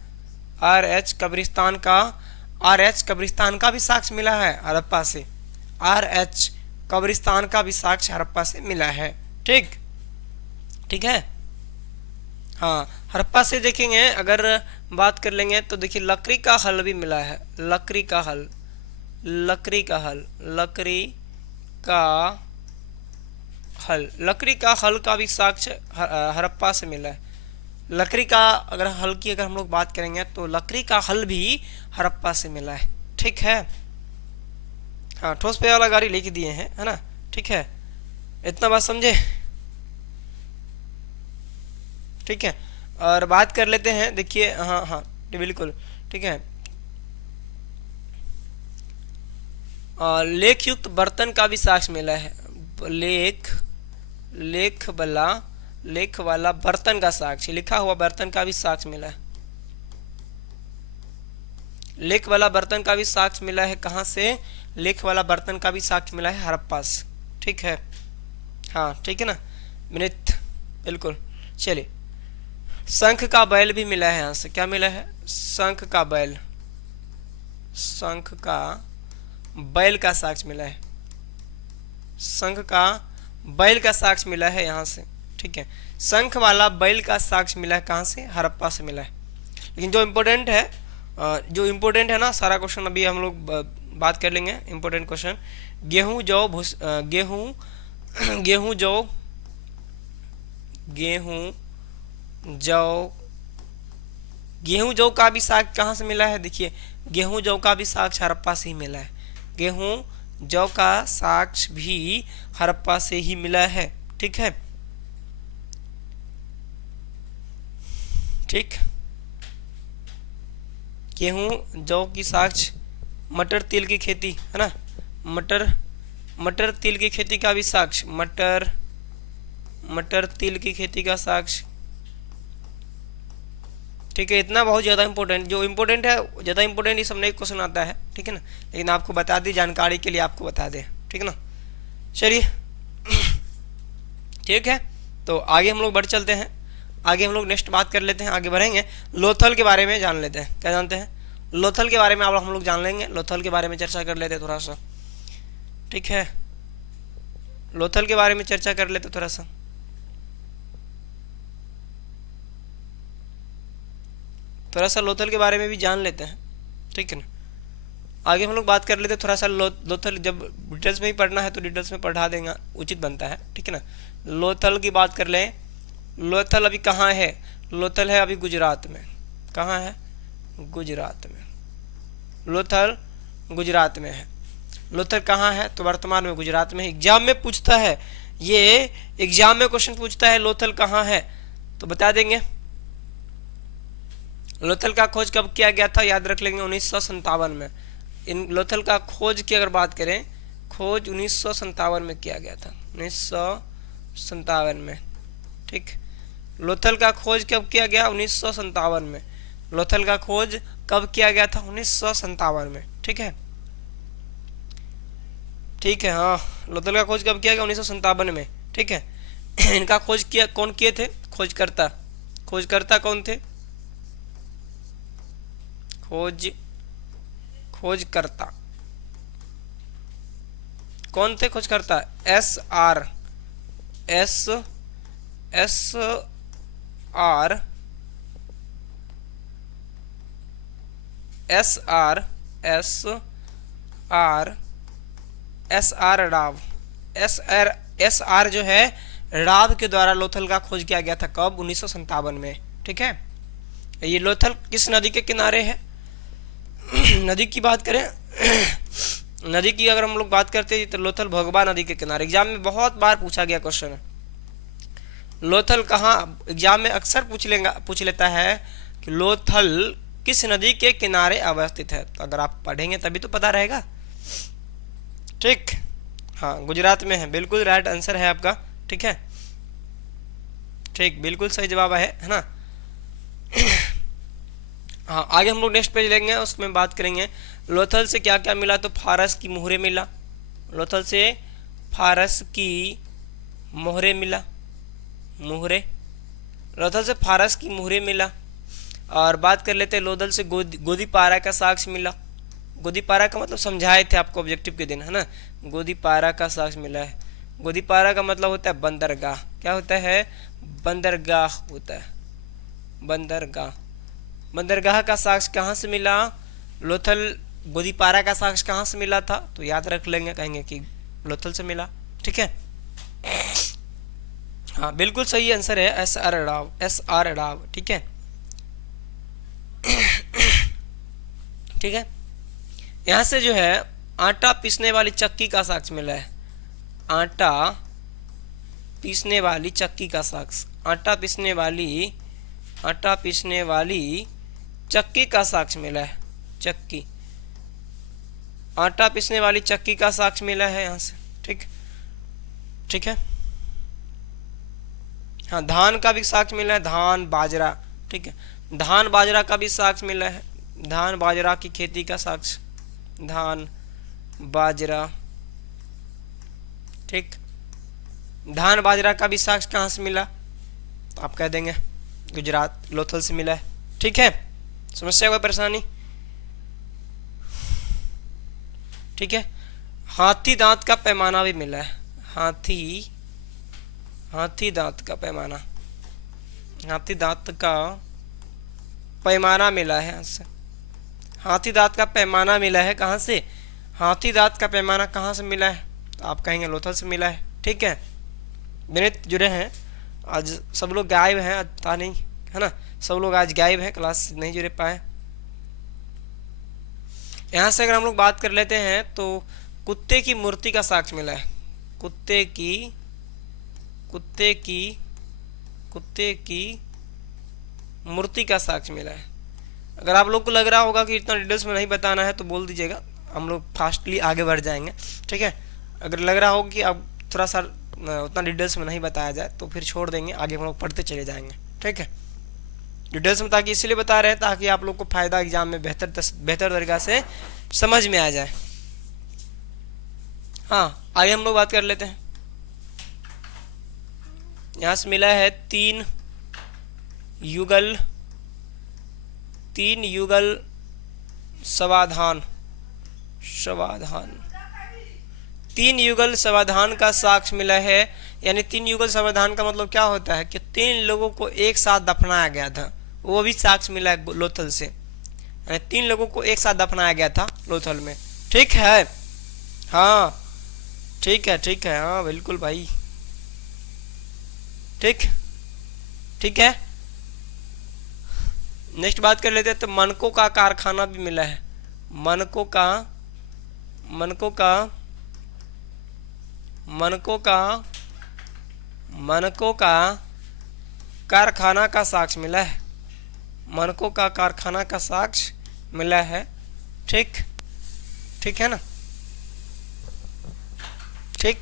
आर एच कब्रिस्तान का भी साक्ष्य मिला है हड़प्पा से। आर एच कब्रिस्तान का भी साक्ष्य हड़प्पा से मिला है। ठीक, ठीक है, हाँ, हड़प्पा से देखेंगे अगर बात कर लेंगे तो देखिए लकड़ी का हल भी मिला है। लकड़ी का हल, लकड़ी का हल, लकड़ी का हल, लकड़ी का हल का भी साक्ष्य हड़प्पा से मिला है। लकड़ी का अगर हल की अगर हम लोग बात करेंगे तो लकड़ी का हल भी हड़प्पा से मिला है। ठीक है, हाँ, ठोस पे वाला गाड़ी लिख दिए हैं, है ना। ठीक है, इतना बात समझे। ठीक है, और बात कर लेते हैं, देखिए हाँ हाँ बिल्कुल ठीक है। लेख युक्त बर्तन का भी साक्ष्य मिला है। लेख, लेख वाला बर्तन का साक्ष्य, लिखा हुआ बर्तन का भी साक्ष्य मिला है। लेख वाला बर्तन का भी साक्ष्य मिला है। कहाँ से? लेख वाला बर्तन का भी साक्ष्य मिला है हड़प्पा से। ठीक है, हाँ ठीक है ना विनीत, बिल्कुल। चलिए, शंख का बैल भी मिला है। यहाँ से क्या मिला है? शंख का बैल, शंख का बैल का साक्ष्य मिला है। शंख का बैल का साक्ष्य मिला है यहाँ से। ठीक है, शंख वाला बैल का साक्ष्य मिला है। कहाँ से? हड़प्पा से मिला है। लेकिन जो इम्पोर्टेंट है, जो इम्पोर्टेंट है ना, सारा क्वेश्चन अभी हम लोग बात कर लेंगे। इम्पोर्टेंट क्वेश्चन, गेहूं जौ गेहूं गेहूं जौ, गेहूं जौ, गेहूं जौ का भी साक्ष्य कहाँ से मिला है? देखिए, गेहूं जौ का भी साक्ष्य हड़प्पा से ही मिला है। गेहूं जौ का साक्ष्य भी हड़प्पा से ही मिला है। ठीक है, ठीक। गेहूं जौ की साक्ष्य, मटर तिल की खेती, है ना, मटर तिल की खेती का भी साक्ष्य, मटर तिल की खेती का साक्ष्य। ठीक है, इतना बहुत ज़्यादा इंपॉर्टेंट, जो इम्पोर्टेंट है ज़्यादा इंपॉर्टेंट ये सब नहीं क्वेश्चन आता है। ठीक है ना, लेकिन आपको बता दी, जानकारी के लिए आपको बता दें। ठीक है ना, चलिए ठीक है, तो आगे हम लोग बढ़ चलते हैं। आगे हम लोग नेक्स्ट बात कर लेते हैं, आगे बढ़ेंगे। लोथल के बारे में जान लेते हैं। क्या जानते हैं? लोथल के बारे में अब हम लोग जान लेंगे। लोथल के बारे में चर्चा कर लेते हैं थोड़ा सा। ठीक है, लोथल के बारे में चर्चा कर लेते थोड़ा सा। लोथल के बारे में भी जान लेते हैं। ठीक है ना, आगे हम लोग बात कर लेते हैं थोड़ा सा। लोथल जब डिटेल्स में ही पढ़ना है तो डिटेल्स में पढ़ा देगा, उचित बनता है। ठीक है ना, लोथल की बात कर लें। लोथल अभी कहाँ है? लोथल है अभी गुजरात में। कहाँ है? गुजरात में। लोथल गुजरात में है। लोथल कहाँ है? तो वर्तमान में गुजरात में। एग्जाम में पूछता है ये, एग्जाम में क्वेश्चन पूछता है लोथल कहाँ है, तो बता देंगे। लोथल का खोज कब किया गया था? याद रख लेंगे, 1957 में। इन लोथल का खोज की अगर बात करें, खोज 1957 में किया गया था, 1957 में। ठीक, लोथल का खोज कब किया गया? 1957 में। लोथल का खोज कब किया गया था? 1957 में। ठीक है, ठीक है, हाँ, लोथल का खोज कब किया गया? 1957 में। ठीक है, इनका खोज किया कौन किए थे? खोजकर्ता। खोजकर्ता कौन थे? खोजकर्ता कौन थे? खोजकर्ता S R Rao. S R जो है राव के द्वारा लोथल का खोज किया गया था। कब? 1957 में। ठीक है, ये लोथल किस नदी के किनारे है? नदी की बात करें नदी की अगर हम लोग बात करते हैं तो लोथल भोगबा नदी के किनारे। एग्जाम में बहुत बार पूछा गया क्वेश्चन है। लोथल कहाँ, एग्जाम में अक्सर पूछ लेता है कि लोथल किस नदी के किनारे अवस्थित है। तो अगर आप पढ़ेंगे तभी तो पता रहेगा। ठीक, हाँ, गुजरात में है। बिल्कुल राइट आंसर है आपका। ठीक है, ठीक, बिल्कुल सही जवाब है ना। हाँ, आगे हम लोग नेक्स्ट पेज लेंगे, उसमें बात करेंगे लोथल से क्या क्या मिला। तो फारस की मोहरे मिला। लोथल से फारस की मोहरे मिला, मोहरे। लोथल से फारस की मोहरे मिला। और बात कर लेते हैं लोथल से गोदीपारा का साक्ष्य मिला। गोदीपारा का मतलब समझाए थे आपको ऑब्जेक्टिव के दिन, है ना। गोदीपारा का साक्ष्य मिला है। गोदीपारा का मतलब होता है बंदरगाह। क्या होता है? बंदरगाह होता है। बंदरगाह। बंदरगाह का साक्ष्य कहाँ से मिला? लोथल गोदीपारा का साक्ष्य कहाँ से मिला था? तो याद रख लेंगे, कहेंगे कि लोथल से मिला। ठीक है, हाँ बिल्कुल सही आंसर है एस आर अडाव, एस आर अडाव। ठीक है, ठीक है। यहाँ से जो है आटा पीसने वाली चक्की का साक्ष्य मिला है। आटा पीसने वाली चक्की का साक्ष्य, आटा पीसने वाली चक्की का साक्ष्य मिला है। चक्की, आटा पीसने वाली चक्की का साक्ष्य मिला है यहाँ से। ठीक, ठीक है। हाँ, धान का भी साक्ष्य मिला है, धान बाजरा। ठीक है, धान बाजरा का भी साक्ष्य मिला है, धान बाजरा की खेती का साक्ष्य, धान बाजरा। ठीक, धान बाजरा का भी साक्ष्य कहाँ से मिला? तो आप कह देंगे गुजरात, लोथल से मिला है। ठीक है, समस्या कोई परेशानी? ठीक है, हाथी दांत का पैमाना भी मिला है। हाथी दांत का पैमाना, हाथी दांत का पैमाना मिला है यहाँ से। हाथी दांत का पैमाना मिला है कहाँ से? हाथी दांत का पैमाना कहाँ से मिला है? तो आप कहेंगे लोथल से मिला है। ठीक है, विनीत जुड़े हैं आज, सब लोग गायब हैं, आज पता नहीं है ना, सब लोग आज गायब हैं, क्लास नहीं जुड़े पाए। यहाँ से अगर हम लोग बात कर लेते हैं तो कुत्ते की मूर्ति का साक्ष्य मिला है। कुत्ते की मूर्ति का साक्ष्य मिला है। अगर आप लोग को लग रहा होगा कि इतना डिटेल्स में नहीं बताना है तो बोल दीजिएगा, हम लोग फास्टली आगे बढ़ जाएंगे। ठीक है, अगर लग रहा हो कि अब थोड़ा सा उतना डिटेल्स में नहीं बताया जाए तो फिर छोड़ देंगे, आगे हम लोग पढ़ते चले जाएंगे। ठीक है, डिटेल्स में ताकि इसलिए बता रहे हैं ताकि आप लोग को फायदा एग्जाम में बेहतर तरीका से समझ में आ जाए। हाँ, आगे हम लोग बात कर लेते हैं। यहाँ से मिला है तीन युगल समाधान। तीन युगल समाधान का साक्ष्य मिला है। यानी तीन युगल समाधान का मतलब क्या होता है कि तीन लोगों को एक साथ दफनाया गया था, वो भी साक्ष्य मिला है लोथल से। यानी तीन लोगों को एक साथ दफनाया गया था लोथल में। ठीक है, हाँ ठीक है, हाँ बिल्कुल भाई। ठीक, ठीक है। नेक्स्ट बात कर लेते हैं तो मनकों का कारखाना भी मिला है। मनकों का कारखाना का साक्ष्य मिला है। मनकों का कारखाना का साक्ष्य मिला है। ठीक, ठीक है ना। ठीक,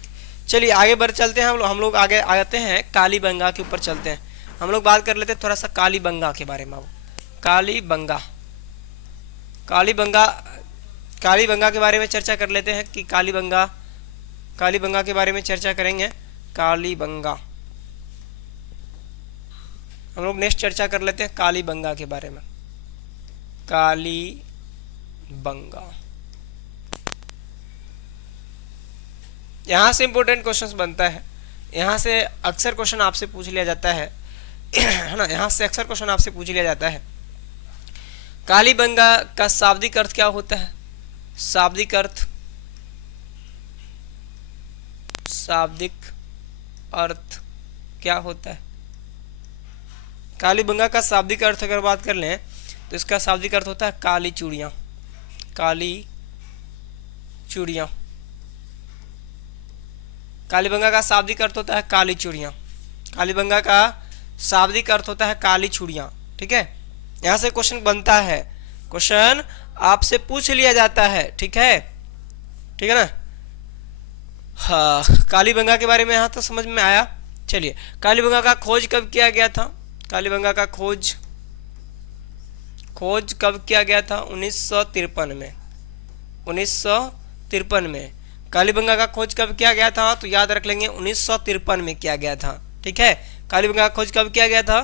चलिए आगे बढ़ चलते हैं। हम लोग आगे आते हैं, कालीबंगा के ऊपर चलते हैं। हम लोग बात कर लेते हैं थोड़ा सा कालीबंगा के बारे में। कालीबंगा के बारे में चर्चा कर लेते हैं कि कालीबंगा के बारे में चर्चा करेंगे। कालीबंगा हम लोग नेक्स्ट चर्चा कर लेते हैं कालीबंगा के बारे में। कालीबंगा, यहाँ से इंपॉर्टेंट क्वेश्चन बनता है। यहाँ से अक्सर क्वेश्चन आपसे पूछ लिया जाता है है ना, यहाँ से अक्सर क्वेश्चन आपसे पूछ लिया जाता है। कालीबंगा का शाब्दिक अर्थ क्या होता है? शाब्दिक अर्थ क्या होता है? कालीबंगा का शाब्दिक अर्थ अगर बात कर लें तो इसका शाब्दिक अर्थ होता है काली चूड़ियाँ। काली चूड़ियाँ, कालीबंगा का शाब्दिक अर्थ होता है काली चूड़ियाँ। कालीबंगा का शाब्दिक अर्थ होता है काली चूड़ियाँ। ठीक है, यहाँ से क्वेश्चन बनता है, क्वेश्चन आपसे पूछ लिया जाता है। ठीक है, ठीक है ना। हाँ, कालीबंगा के बारे में यहाँ तो समझ में आया। चलिए, कालीबंगा का खोज कब किया गया था? कालीबंगा का खोज कब किया गया था? 1953 में। 1953 में कालीबंगा का खोज कब किया गया था? तो याद रख लेंगे 1953 में किया गया था। ठीक है, कालीबंगा का खोज कब किया गया था?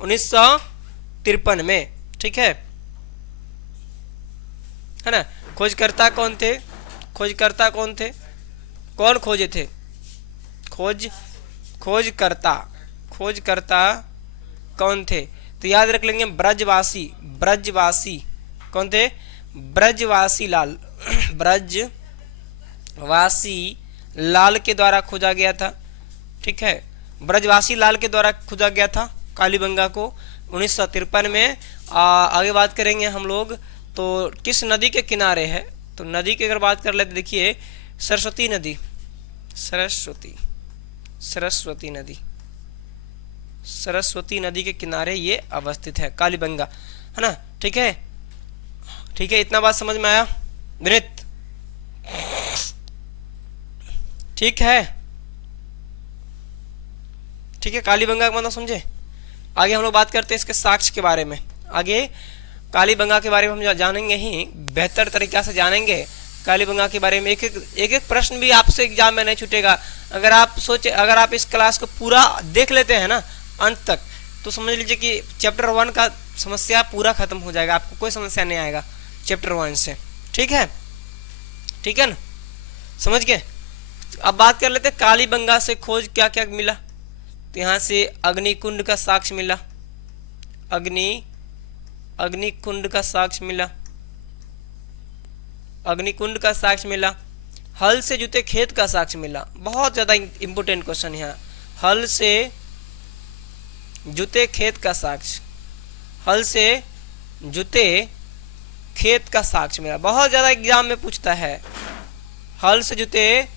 1953 में। ठीक है ना। खोजकर्ता कौन थे? कौन खोजे थे? खोजकर्ता कौन थे? तो याद रख लेंगे ब्रजवासी, ब्रजवासी कौन थे? ब्रजवासी लाल ब्रजवासी लाल के द्वारा खोजा गया था। ठीक है, ब्रजवासी लाल के द्वारा खोजा गया था कालीबंगा को 1953 में। आगे बात करेंगे हम लोग तो किस नदी के किनारे है, तो नदी की अगर बात कर ले तो देखिए सरस्वती नदी, सरस्वती नदी, सरस्वती नदी के किनारे ये अवस्थित है कालीबंगा, है ना। ठीक है, ठीक है, इतना बात समझ में आया विनीत? ठीक है, ठीक है, कालीबंगा का मतलब समझे। आगे हम लोग बात करते हैं इसके साक्ष्य के बारे में। आगे कालीबंगा के बारे में हम जानेंगे ही, बेहतर तरीका से जानेंगे कालीबंगा के बारे में। एक एक प्रश्न भी आपसे एग्जाम में नहीं छूटेगा। अगर आप सोचे, अगर आप इस क्लास को पूरा देख लेते हैं ना अंत तक, तो समझ लीजिए कि चैप्टर 1 का समस्या पूरा खत्म हो जाएगा, आपको कोई समस्या नहीं आएगा चैप्टर 1 से। ठीक है, ठीक है ना, समझ गए। अब बात कर लेते हैं कालीबंगा से खोज क्या क्या मिला। तो यहाँ से अग्निकुंड का साक्ष्य मिला, अग्निकुंड का साक्ष्य मिला, अग्निकुंड का साक्ष्य मिला। हल से जुते खेत का साक्ष्य मिला। बहुत ज्यादा इंपोर्टेंट क्वेश्चन है, हल से जुते खेत का साक्ष्य, हल से जुते खेत का साक्ष्य मिला। बहुत ज्यादा एग्जाम में पूछता है, हल से जुते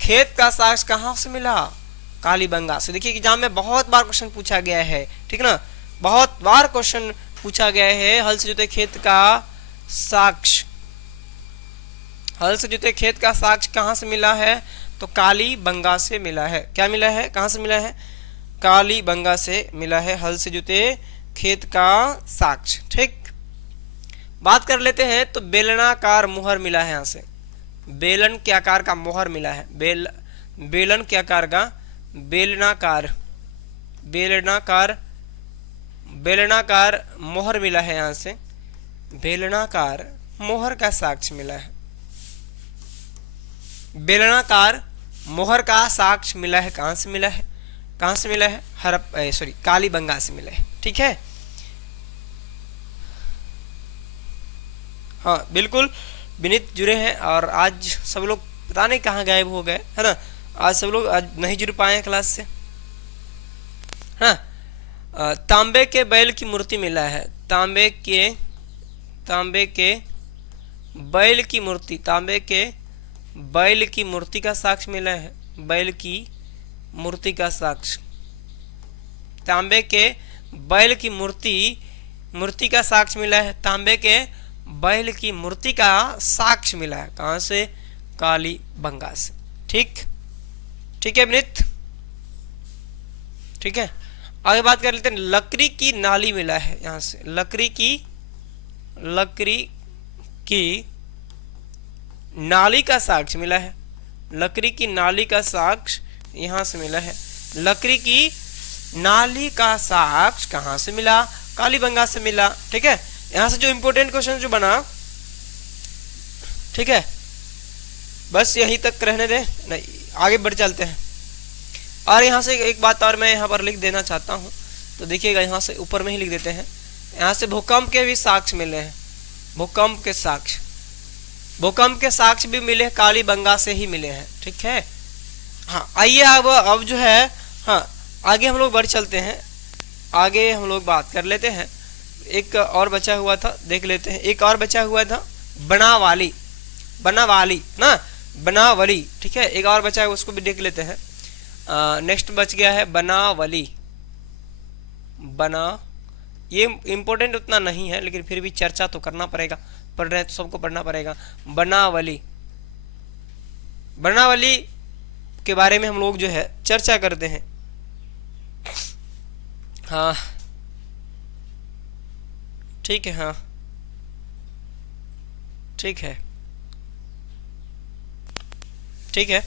खेत का साक्ष्य कहाँ से मिला? कालीबंगा से। देखिए एग्जाम में बहुत बार क्वेश्चन पूछा गया है, ठीक ना, बहुत बार क्वेश्चन पूछा गया है। हल से जुते खेत का साक्ष्य, हल से जुते खेत का साक्ष्य कहाँ से मिला है? तो कालीबंगा से मिला है। क्या मिला है? कहाँ से मिला है? कालीबंगा से मिला है हल से जुते खेत का साक्ष्य। ठीक, बात कर लेते हैं तो बेलनाकार मुहर मिला है। यहाँ से बेलन के आकार का मुहर मिला है। बेलन के आकार का बेलनाकार मोहर मिला है। यहाँ से बेलनाकार मोहर का साक्ष्य मिला है। बेलनाकार मोहर का साक्ष्य मिला है। कहाँ से मिला है? कहाँ से मिला है? कालीबंगा से मिला है। ठीक है, हाँ बिल्कुल, विनीत जुड़े हैं। और आज सब लोग पता नहीं कहाँ गायब हो गए, है ना। आज सब लोग आज नहीं जुड़ पाए हैं क्लास से, हाँ। तांबे के बैल की मूर्ति मिला है। तांबे के बैल की मूर्ति, तांबे के बैल की मूर्ति का साक्ष्य मिला है। बैल की मूर्ति का साक्ष्य, तांबे के बैल की मूर्ति का साक्ष्य मिला है। तांबे के बैल की मूर्ति का साक्ष्य मिला है। कहाँ से? कालीबंगा से। ठीक, ठीक है विनीत, ठीक है। आगे बात कर लेते हैं, लकड़ी की नाली मिला है। यहाँ से लकड़ी की नाली का साक्ष्य मिला है। लकड़ी की नाली का साक्ष्य यहाँ से मिला है। लकड़ी की नाली का साक्ष्य कहाँ से मिला? कालीबंगा से मिला। ठीक है, यहाँ से जो इंपोर्टेंट क्वेश्चन जो बना, ठीक है, बस यहीं तक रहने दे, नहीं आगे बढ़ चलते हैं। और यहाँ से एक बात और मैं यहाँ पर लिख देना चाहता हूँ, तो देखिएगा यहाँ से ऊपर में ही लिख देते हैं। यहाँ से भूकंप के भी साक्ष्य मिले हैं। भूकंप के साक्ष्य भी मिले, कालीबंगा से ही मिले हैं। ठीक है, हाँ आइए अब जो है, हाँ आगे हम लोग बढ़ चलते हैं। आगे हम लोग बात कर लेते हैं, एक और बचा हुआ था, देख लेते हैं। एक और बचा हुआ था बनावली ना, बनावली। ठीक है, एक और बचा है, उसको भी देख लेते हैं। नेक्स्ट बच गया है बनावली। ये इंपॉर्टेंट उतना नहीं है, लेकिन फिर भी चर्चा तो करना पड़ेगा, पढ़ रहे हैं तो सबको पढ़ना पड़ेगा। बनावली के बारे में हम लोग जो है चर्चा करते हैं। हाँ ठीक है, हाँ ठीक है, ठीक है।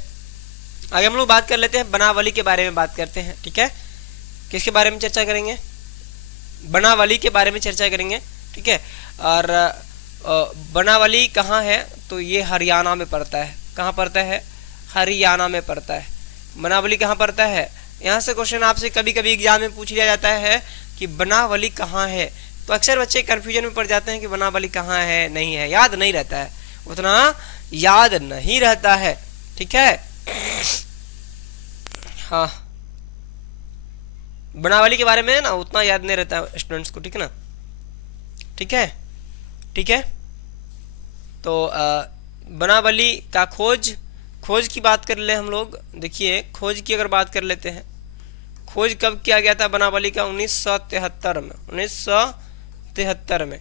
आगे हम लोग बात कर लेते हैं, बनावली के बारे में बात करते हैं। ठीक है, किसके बारे में चर्चा करेंगे? बनावली के बारे में चर्चा करेंगे। ठीक है, और बनावली कहाँ है? तो ये हरियाणा में पड़ता है। कहाँ पड़ता है? हरियाणा में पड़ता है। बनावली कहाँ पड़ता है? यहाँ से क्वेश्चन आपसे कभी कभी एग्जाम में पूछ लिया जाता है कि बनावली कहाँ है। तो अक्सर बच्चे कंफ्यूजन में पड़ जाते हैं कि बनावली कहाँ है, नहीं है, याद नहीं रहता है, उतना याद नहीं रहता है। ठीक है, हाँ, बनावली के बारे में ना उतना याद नहीं रहता है स्टूडेंट्स को। ठीक है ना, ठीक है, ठीक है। तो बनावली का खोज की बात कर ले हम लोग। देखिए, खोज की अगर बात कर लेते हैं, खोज कब किया गया था बनावली का? 1973 में। 1973 में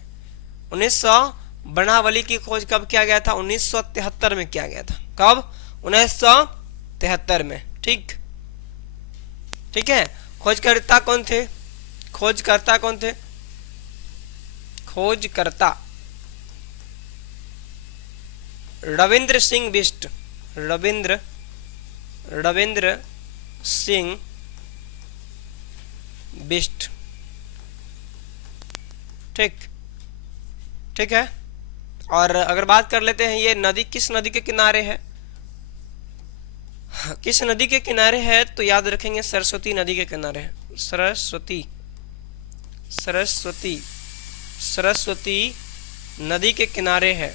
1900 बनावली की खोज कब किया गया था? 1973 में किया गया था। कब? 1973 में। ठीक, ठीक है। खोजकर्ता कौन थे? खोजकर्ता कौन थे? खोजकर्ता रविंद्र सिंह बिष्ट। रविंद्र सिंह बिष्ट। ठीक, ठीक है। और अगर बात कर लेते हैं, ये नदी किस नदी के किनारे है? किस नदी के किनारे है? तो याद रखेंगे सरस्वती नदी के किनारे है। सरस्वती नदी के किनारे है।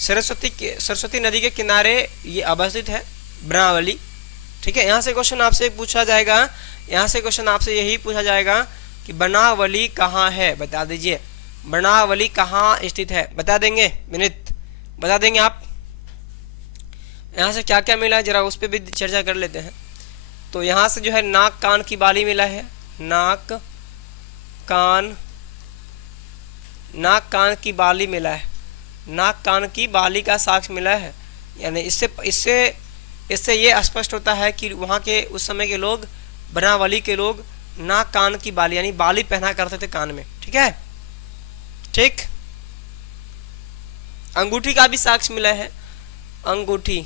सरस्वती नदी के किनारे ये अवस्थित है बनावली। ठीक है, यहाँ से क्वेश्चन आपसे पूछा जाएगा, यहाँ से क्वेश्चन आपसे यही पूछा जाएगा कि बनावली कहाँ है, बता दीजिए। बनावली कहाँ स्थित है, बता देंगे विनीत? बता देंगे आप? यहाँ से क्या क्या मिला है जरा उस पर भी चर्चा कर लेते हैं। तो यहाँ से जो है नाक कान की बाली मिला है। नाक कान की बाली मिला है। नाक कान की बाली का साक्ष्य मिला है। यानी इससे ये स्पष्ट होता है कि वहाँ के उस समय के लोग, बनावली के लोग, नाक कान की बाली यानी बाली पहना करते थे कान में। ठीक है, ठीक। अंगूठी का भी साक्ष्य मिला है। अंगूठी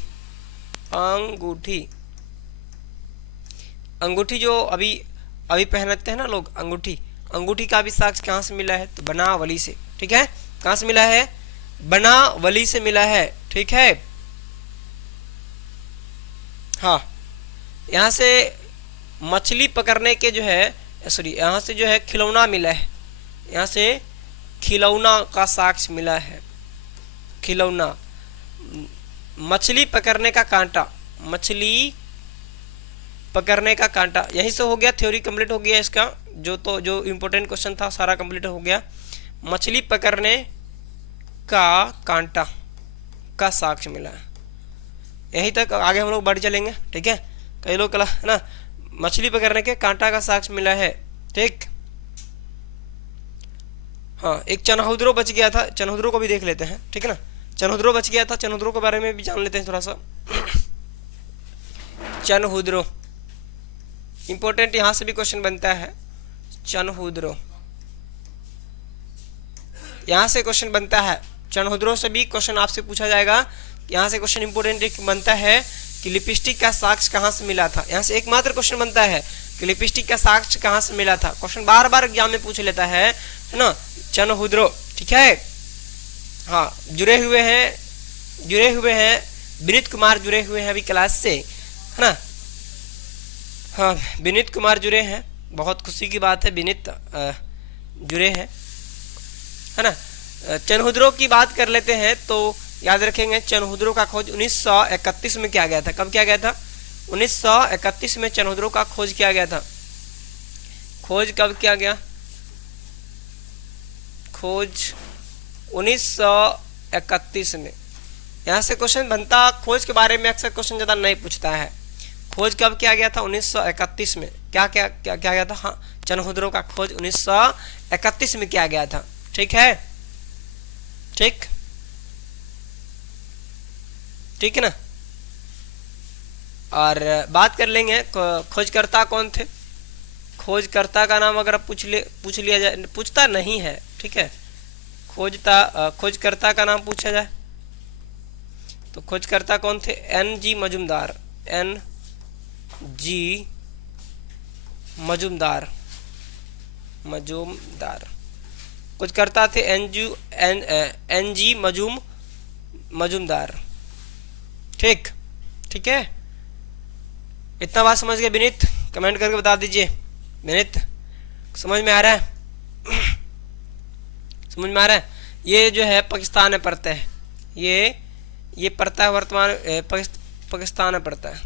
जो अभी पहनते हैं ना लोग, अंगूठी का भी साक्ष्य कहाँ से मिला है? तो बनावली से। ठीक है, कहाँ से मिला है? बनावली से मिला है। ठीक है, हाँ। यहाँ से मछली पकड़ने के जो है, सॉरी, यहाँ से जो है खिलौना मिला है। यहाँ से खिलौना का साक्ष्य मिला है। खिलौना, मछली पकड़ने का कांटा, मछली पकड़ने का कांटा। यहीं से हो गया, थ्योरी कंप्लीट हो गया इसका। जो इम्पोर्टेंट क्वेश्चन था सारा कंप्लीट हो गया। मछली पकड़ने का कांटा का साक्ष्य मिला है। यहीं तक आगे हम लोग बढ़ चलेंगे। ठीक है, कई लोग कला है ना, मछली पकड़ने के कांटा का साक्ष्य मिला है। ठीक, हाँ। एक चनहुद्रो बच गया था, चनहुद्रो को भी देख लेते हैं। ठीक है ना, चनहुद्रो बच गया था, चनहुद्रो के बारे में भी जान लेते हैं थोड़ा सा। चनहुद्रो इंपॉर्टेंट, यहाँ से भी क्वेश्चन बनता है। चनहुद्रो, यहाँ से क्वेश्चन बनता है। चनहुद्रो से भी क्वेश्चन आपसे पूछा जाएगा। यहाँ से क्वेश्चन इंपॉर्टेंट बनता है कि लिपस्टिक का साक्ष्य कहाँ से मिला था। यहाँ से एकमात्र क्वेश्चन बनता है कि लिपस्टिक का साक्ष्य कहाँ से मिला था। क्वेश्चन बार बार एग्जाम में पूछ लेता है ना, चनहुद्रो। ठीक है, हाँ। जुड़े हुए हैं विनीत कुमार, जुड़े हुए हैं अभी क्लास से, है ना। हाँ, विनीत कुमार जुड़े हैं, बहुत खुशी की बात है। विनीत जुड़े हैं, है ना। चनहुद्रो की बात कर लेते हैं तो याद रखेंगे, चनहुद्रो का खोज 1931 में किया गया था। कब किया गया था? 1931 में चनहुद्रो का खोज किया गया था। खोज कब किया गया? खोज 1931 में। यहाँ से क्वेश्चन बनता, खोज के बारे में अक्सर क्वेश्चन ज़्यादा नहीं पूछता है। खोज कब किया गया था? 1931 में। क्या गया था? हाँ, चनहुद्रो का खोज 1931 में किया गया था। ठीक है, ठीक, ठीक है ना। और बात कर लेंगे खोजकर्ता कौन थे। खोजकर्ता का नाम अगर पूछ लिया जाए, पूछता नहीं है। ठीक है, खोजकर्ता का नाम पूछा जाए तो खोजकर्ता कौन थे? NG मजुमदार। NG मजुमदार खोजकर्ता थे NG मजुमदार। ठीक, ठीक है। इतना बात समझ गए विनीत? कमेंट करके बता दीजिए विनीत। समझ में आ रहा है? समझ में आ रहा है? ये जो है पाकिस्तान में पड़ता है, ये पड़ता है वर्तमान पाकिस्तान में पड़ता है,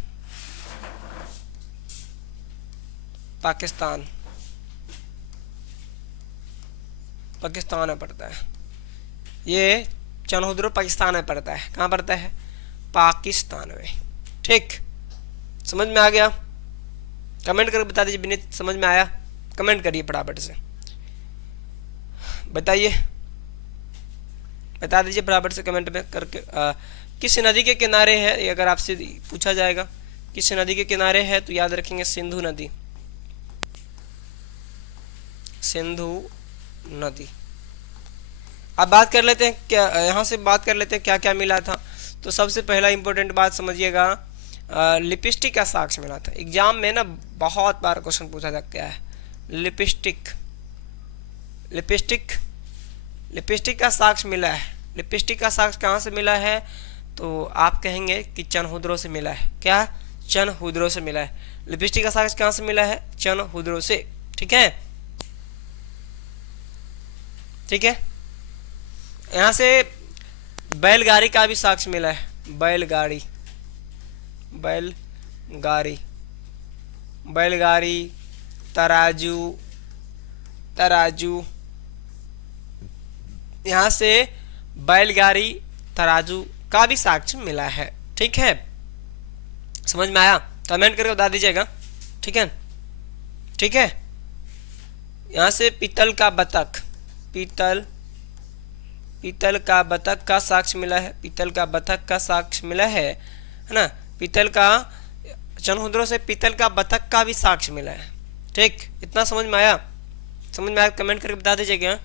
पाकिस्तान में पड़ता है। ये चनहुद्रो पाकिस्तान में पड़ता है। कहाँ पड़ता है? पाकिस्तान में। ठीक, समझ में आ गया? कमेंट करके बता दीजिए विनीत, समझ में आया? कमेंट करिए फटाफट से, बताइए, बता दीजिए फटाफट से कमेंट में करके। किस नदी के किनारे है? ये अगर आपसे पूछा जाएगा किस नदी के किनारे है तो याद रखेंगे सिंधु नदी, सिंधु नदी। अब बात कर लेते हैं क्या, यहाँ से बात कर लेते हैं क्या क्या मिला था। तो सबसे पहला इंपॉर्टेंट बात समझिएगा, लिपस्टिक का साक्ष्य मिला था। एग्जाम में ना बहुत बार क्वेश्चन पूछा जा क्या है, लिपस्टिक, लिपस्टिक, लिपस्टिक का साक्ष्य मिला है। लिपस्टिक का साक्ष्य कहाँ से मिला है? तो आप कहेंगे कि चनहुद्रो से मिला है। क्या? चनहुद्रो से मिला है। लिपस्टिक का साक्ष्य कहाँ से मिला है? चनहुद्रो से। ठीक है, ठीक है। यहाँ से बैलगाड़ी का भी साक्ष्य मिला है, बैलगाड़ी, बैलगाड़ी, बैलगाड़ी, तराजू, तराजू, यहाँ से बैलगाड़ी तराजू का भी साक्ष्य मिला है। ठीक है, समझ में आया? कमेंट करके बता दीजिएगा। ठीक है, ठीक है। यहाँ से पीतल का बतख, पीतल, पीतल का बतख का साक्ष्य मिला है, पीतल का बतख का साक्ष्य मिला है ना? पीतल का, चनहुद्रो से पीतल का बतख का भी साक्ष्य मिला है। ठीक, इतना समझ में आया? समझ में आया? कमेंट करके बता दीजिएगा।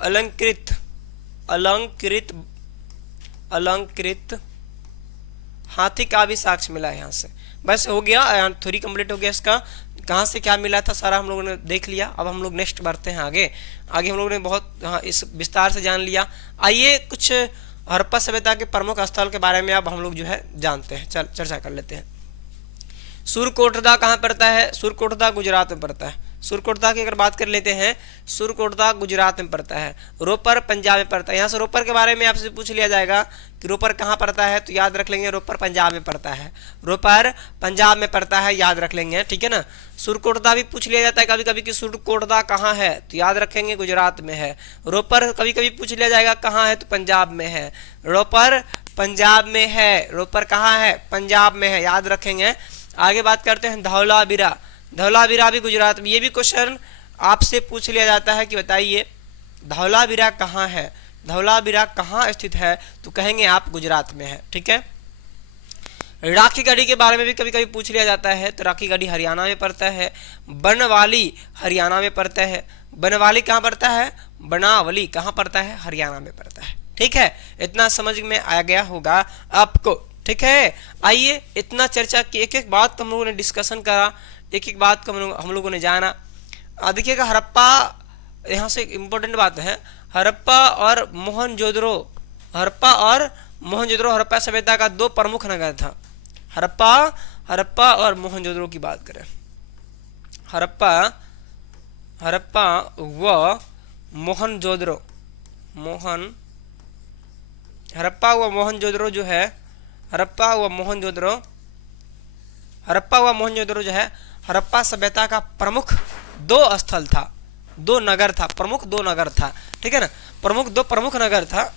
अलंकृत, अलंकृत, अलंकृत हाथी का भी साक्ष्य मिला है यहाँ से। बस हो गया, थ्योरी कंप्लीट हो गया इसका। कहाँ से क्या मिला था सारा हम लोगों ने देख लिया। अब हम लोग नेक्स्ट बढ़ते हैं आगे। आगे हम लोगों ने बहुत इस विस्तार से जान लिया। आइए कुछ हड़प्पा सभ्यता के प्रमुख स्थल के बारे में अब हम लोग जो है जानते हैं, चर्चा कर लेते हैं। सुरकोटदा कहाँ पड़ता है? सुरकोटदा गुजरात में पड़ता है। सुरकोटदा की अगर बात कर लेते हैं, सुरकोटदा गुजरात में पड़ता है। रोपर पंजाब में पड़ता है। यहाँ से रोपर के बारे में आपसे पूछ लिया जाएगा कि रोपर कहाँ पड़ता है, तो याद रख लेंगे रोपर पंजाब में पड़ता है। रोपर पंजाब में पड़ता है, याद रख लेंगे। ठीक है ना। सुरकोटदा भी पूछ लिया जाता है कभी कभी कि सुरकोटदा कहाँ है, तो याद रखेंगे गुजरात में है। रोपर कभी कभी पूछ लिया जाएगा कहाँ है, तो पंजाब में है। रोपर पंजाब में है। रोपर कहाँ है? पंजाब में है, याद रखेंगे। आगे बात करते हैं धौलावीरा। धौलावीरा भी गुजरात में। ये भी क्वेश्चन आपसे पूछ लिया जाता है कि बताइए धौलावीरा कहाँ है, धौलावीरा कहाँ स्थित है, तो कहेंगे आप गुजरात में है। ठीक है। राखी गढ़ी के बारे में भी कभी कभी पूछ लिया जाता है, तो राखी गढ़ी हरियाणा में पड़ता है। बनवाली हरियाणा में पड़ता है। बनवाली कहाँ पड़ता है? बनावली कहाँ पड़ता है? हरियाणा में पड़ता है। ठीक है, इतना समझ में आ गया होगा आपको। ठीक है, आइए इतना चर्चा की, एक एक बात को हम लोगों ने डिस्कशन करा, एक एक बात को हम लोगों ने जाना। देखिएगा हड़प्पा, यहाँ से इम्पोर्टेंट बात है, हड़प्पा और मोहनजोदड़ो, हड़प्पा और मोहनजोदड़ो हड़प्पा सभ्यता का दो प्रमुख नगर था। हड़प्पा और मोहनजोदड़ो की बात करें, हड़प्पा व मोहनजोदड़ो, हड़प्पा व मोहनजोदड़ो जो है, हड़प्पा व मोहनजोदड़ो जो है हड़प्पा सभ्यता का प्रमुख दो स्थल था, दो नगर था, प्रमुख दो नगर था। ठीक है ना, दो प्रमुख नगर था।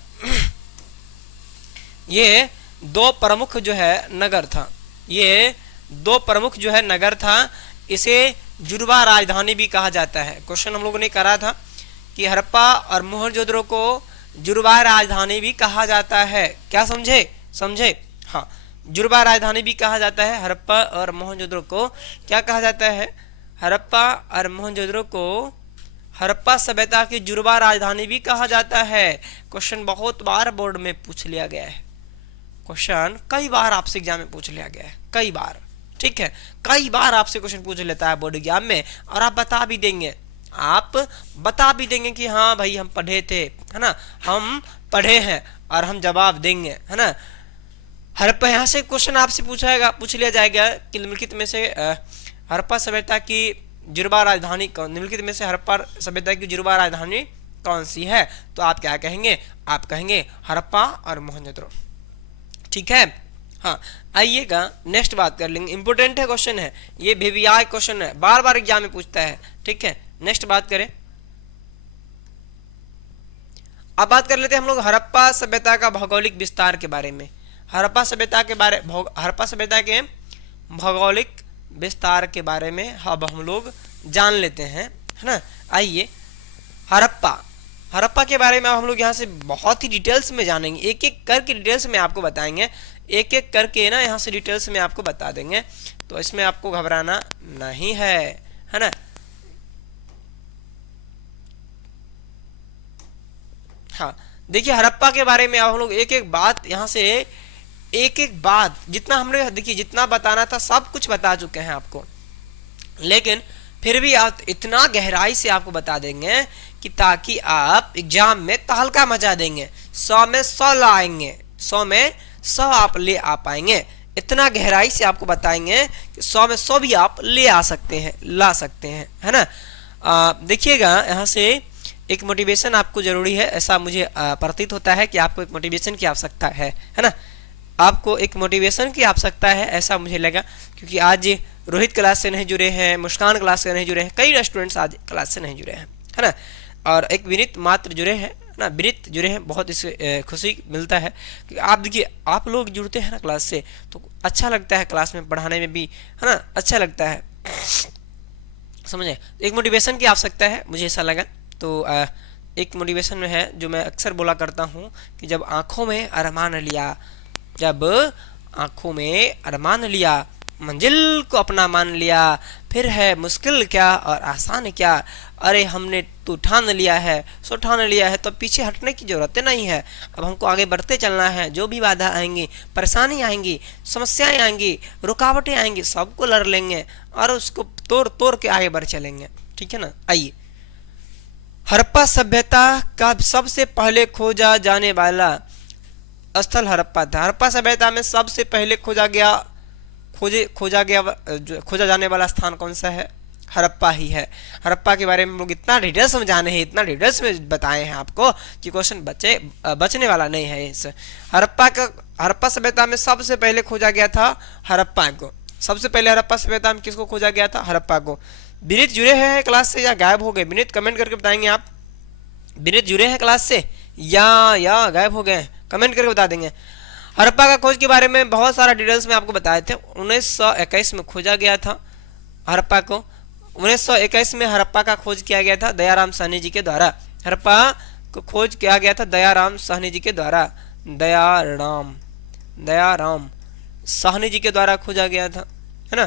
ये दो प्रमुख जो है नगर था, ये दो प्रमुख जो है नगर था। इसे जुड़वा राजधानी भी कहा जाता है। क्वेश्चन हम लोगों ने करा था कि हड़प्पा और मोहनजोदड़ो को जुड़वा राजधानी भी कहा जाता है। क्या समझे? हाँ, जुड़वा राजधानी भी कहा जाता है। हड़प्पा और मोहनजोदड़ो को क्या कहा जाता है? हड़प्पा और मोहनजोदड़ो को हड़प्पा सभ्यता की जुड़वा राजधानी भी कहा जाता है। क्वेश्चन बहुत बार बोर्ड में पूछ लिया गया है, क्वेश्चन कई बार आपसे एग्जाम में पूछ लिया गया है, कई बार। ठीक है, कई बार आपसे क्वेश्चन पूछ लेता है बोर्ड एग्जाम में, और आप बता भी देंगे, आप बता भी देंगे कि हाँ भाई हम पढ़े थे, है ना, हम पढ़े हैं, और हम जवाब देंगे, है ना। हड़प्पा, यहाँ से क्वेश्चन आपसे पूछ लिया जाएगा कि निम्नलिखित में से हड़प्पा सभ्यता की जुर्बा राजधानी कौन, निम्नलिखित में से हड़प्पा सभ्यता की जुर्बा राजधानी कौन सी है? तो आप क्या कहेंगे? आप कहेंगे हड़प्पा और मोहनजोदड़ो। ठीक है। हाँ, आइएगा नेक्स्ट बात कर लेंगे, इंपोर्टेंट है क्वेश्चन है ये, VVI क्वेश्चन है, बार बार एग्जाम में पूछता है। ठीक है, नेक्स्ट बात करें। अब बात कर लेते हैं हम लोग हड़प्पा सभ्यता का भौगोलिक विस्तार के बारे में। हड़प्पा सभ्यता के भौगोलिक विस्तार के बारे में अब हम लोग जान लेते हैं, है ना। आइए, हड़प्पा के बारे में हम लोग यहाँ से बहुत ही डिटेल्स में जानेंगे, एक एक करके डिटेल्स में आपको बताएंगे, एक एक करके ना यहाँ से डिटेल्स में आपको बता देंगे, तो इसमें आपको घबराना नहीं है ना। हाँ, देखिए हड़प्पा के बारे में अब हम लोग एक एक बात यहाँ से, एक एक बात जितना हमने देखिए जितना बताना था सब कुछ बता चुके हैं आपको, लेकिन फिर भी आप इतना गहराई से आपको बता देंगे कि ताकि आप एग्जाम में तहलका मचा देंगे, 100 में 100 लाएंगे, 100 में 100 आप ले आ पाएंगे। इतना गहराई से आपको बताएंगे कि 100 में 100 भी आप ले आ सकते हैं, ला सकते हैं, है ना। देखिएगा यहाँ से एक मोटिवेशन आपको जरूरी है, ऐसा मुझे प्रतीत होता है कि आपको एक मोटिवेशन की आवश्यकता है ना। आपको एक मोटिवेशन की आवश्यकता है ऐसा मुझे लगा, क्योंकि आज रोहित क्लास से नहीं जुड़े हैं, मुस्कान क्लास से नहीं जुड़े हैं, कई स्टूडेंट्स आज क्लास से नहीं जुड़े हैं, है ना। और एक विनीत मात्र जुड़े हैं ना, विनीत जुड़े हैं, बहुत इससे खुशी मिलता है कि आप देखिए आप लोग जुड़ते हैं ना क्लास से, तो अच्छा लगता है, क्लास में पढ़ाने में भी, है ना, अच्छा लगता है, समझे। एक मोटिवेशन की आवश्यकता है, मुझे ऐसा लगा। तो एक मोटिवेशन में है जो मैं अक्सर बोला करता हूँ कि जब आँखों में अरमान लिया, जब आँखों में अरमान लिया, मंजिल को अपना मान लिया, फिर है मुश्किल क्या और आसान क्या, अरे हमने तो ठान लिया है, सो ठान लिया है, तो पीछे हटने की जरूरत नहीं है। अब हमको आगे बढ़ते चलना है, जो भी बाधा आएंगी, परेशानी आएंगी, समस्याएं आएंगी, रुकावटें आएंगी, सबको लड़ लेंगे और उसको तोड़ तोड़ के आगे बढ़ चलेंगे। ठीक है ना। आइए, हड़प्पा सभ्यता का सबसे पहले खोजा जाने वाला स्थल हड़प्पा था। हड़प्पा सभ्यता में सबसे पहले खोजा जाने वाला स्थान कौन सा है? हड़प्पा ही है। हड़प्पा के बारे में लोग इतना डिटेल्स में जाने हैं, इतना डिटेल्स में बताए हैं आपको कि क्वेश्चन बचने वाला नहीं है इस हड़प्पा सभ्यता में सबसे पहले खोजा गया था हड़प्पा को। सबसे पहले हड़प्पा सभ्यता में किसको खोजा गया था? हड़प्पा को। विनीत जुड़े हैं क्लास से या गायब हो गए? विनीत कमेंट करके बताएंगे आप, विनीत जुड़े हैं क्लास से या गायब हो गए? कमेंट करके बता देंगे। हड़प्पा का खोज के बारे में बहुत सारा डिटेल्स में आपको बताए थे। 1921 में खोजा गया था हड़प्पा को। 1921 में हड़प्पा का खोज किया गया था दयाराम साहनी जी के द्वारा। हड़प्पा को खोज किया गया था दयाराम साहनी जी के द्वारा। दयाराम साहनी जी के द्वारा खोजा गया था, है ना,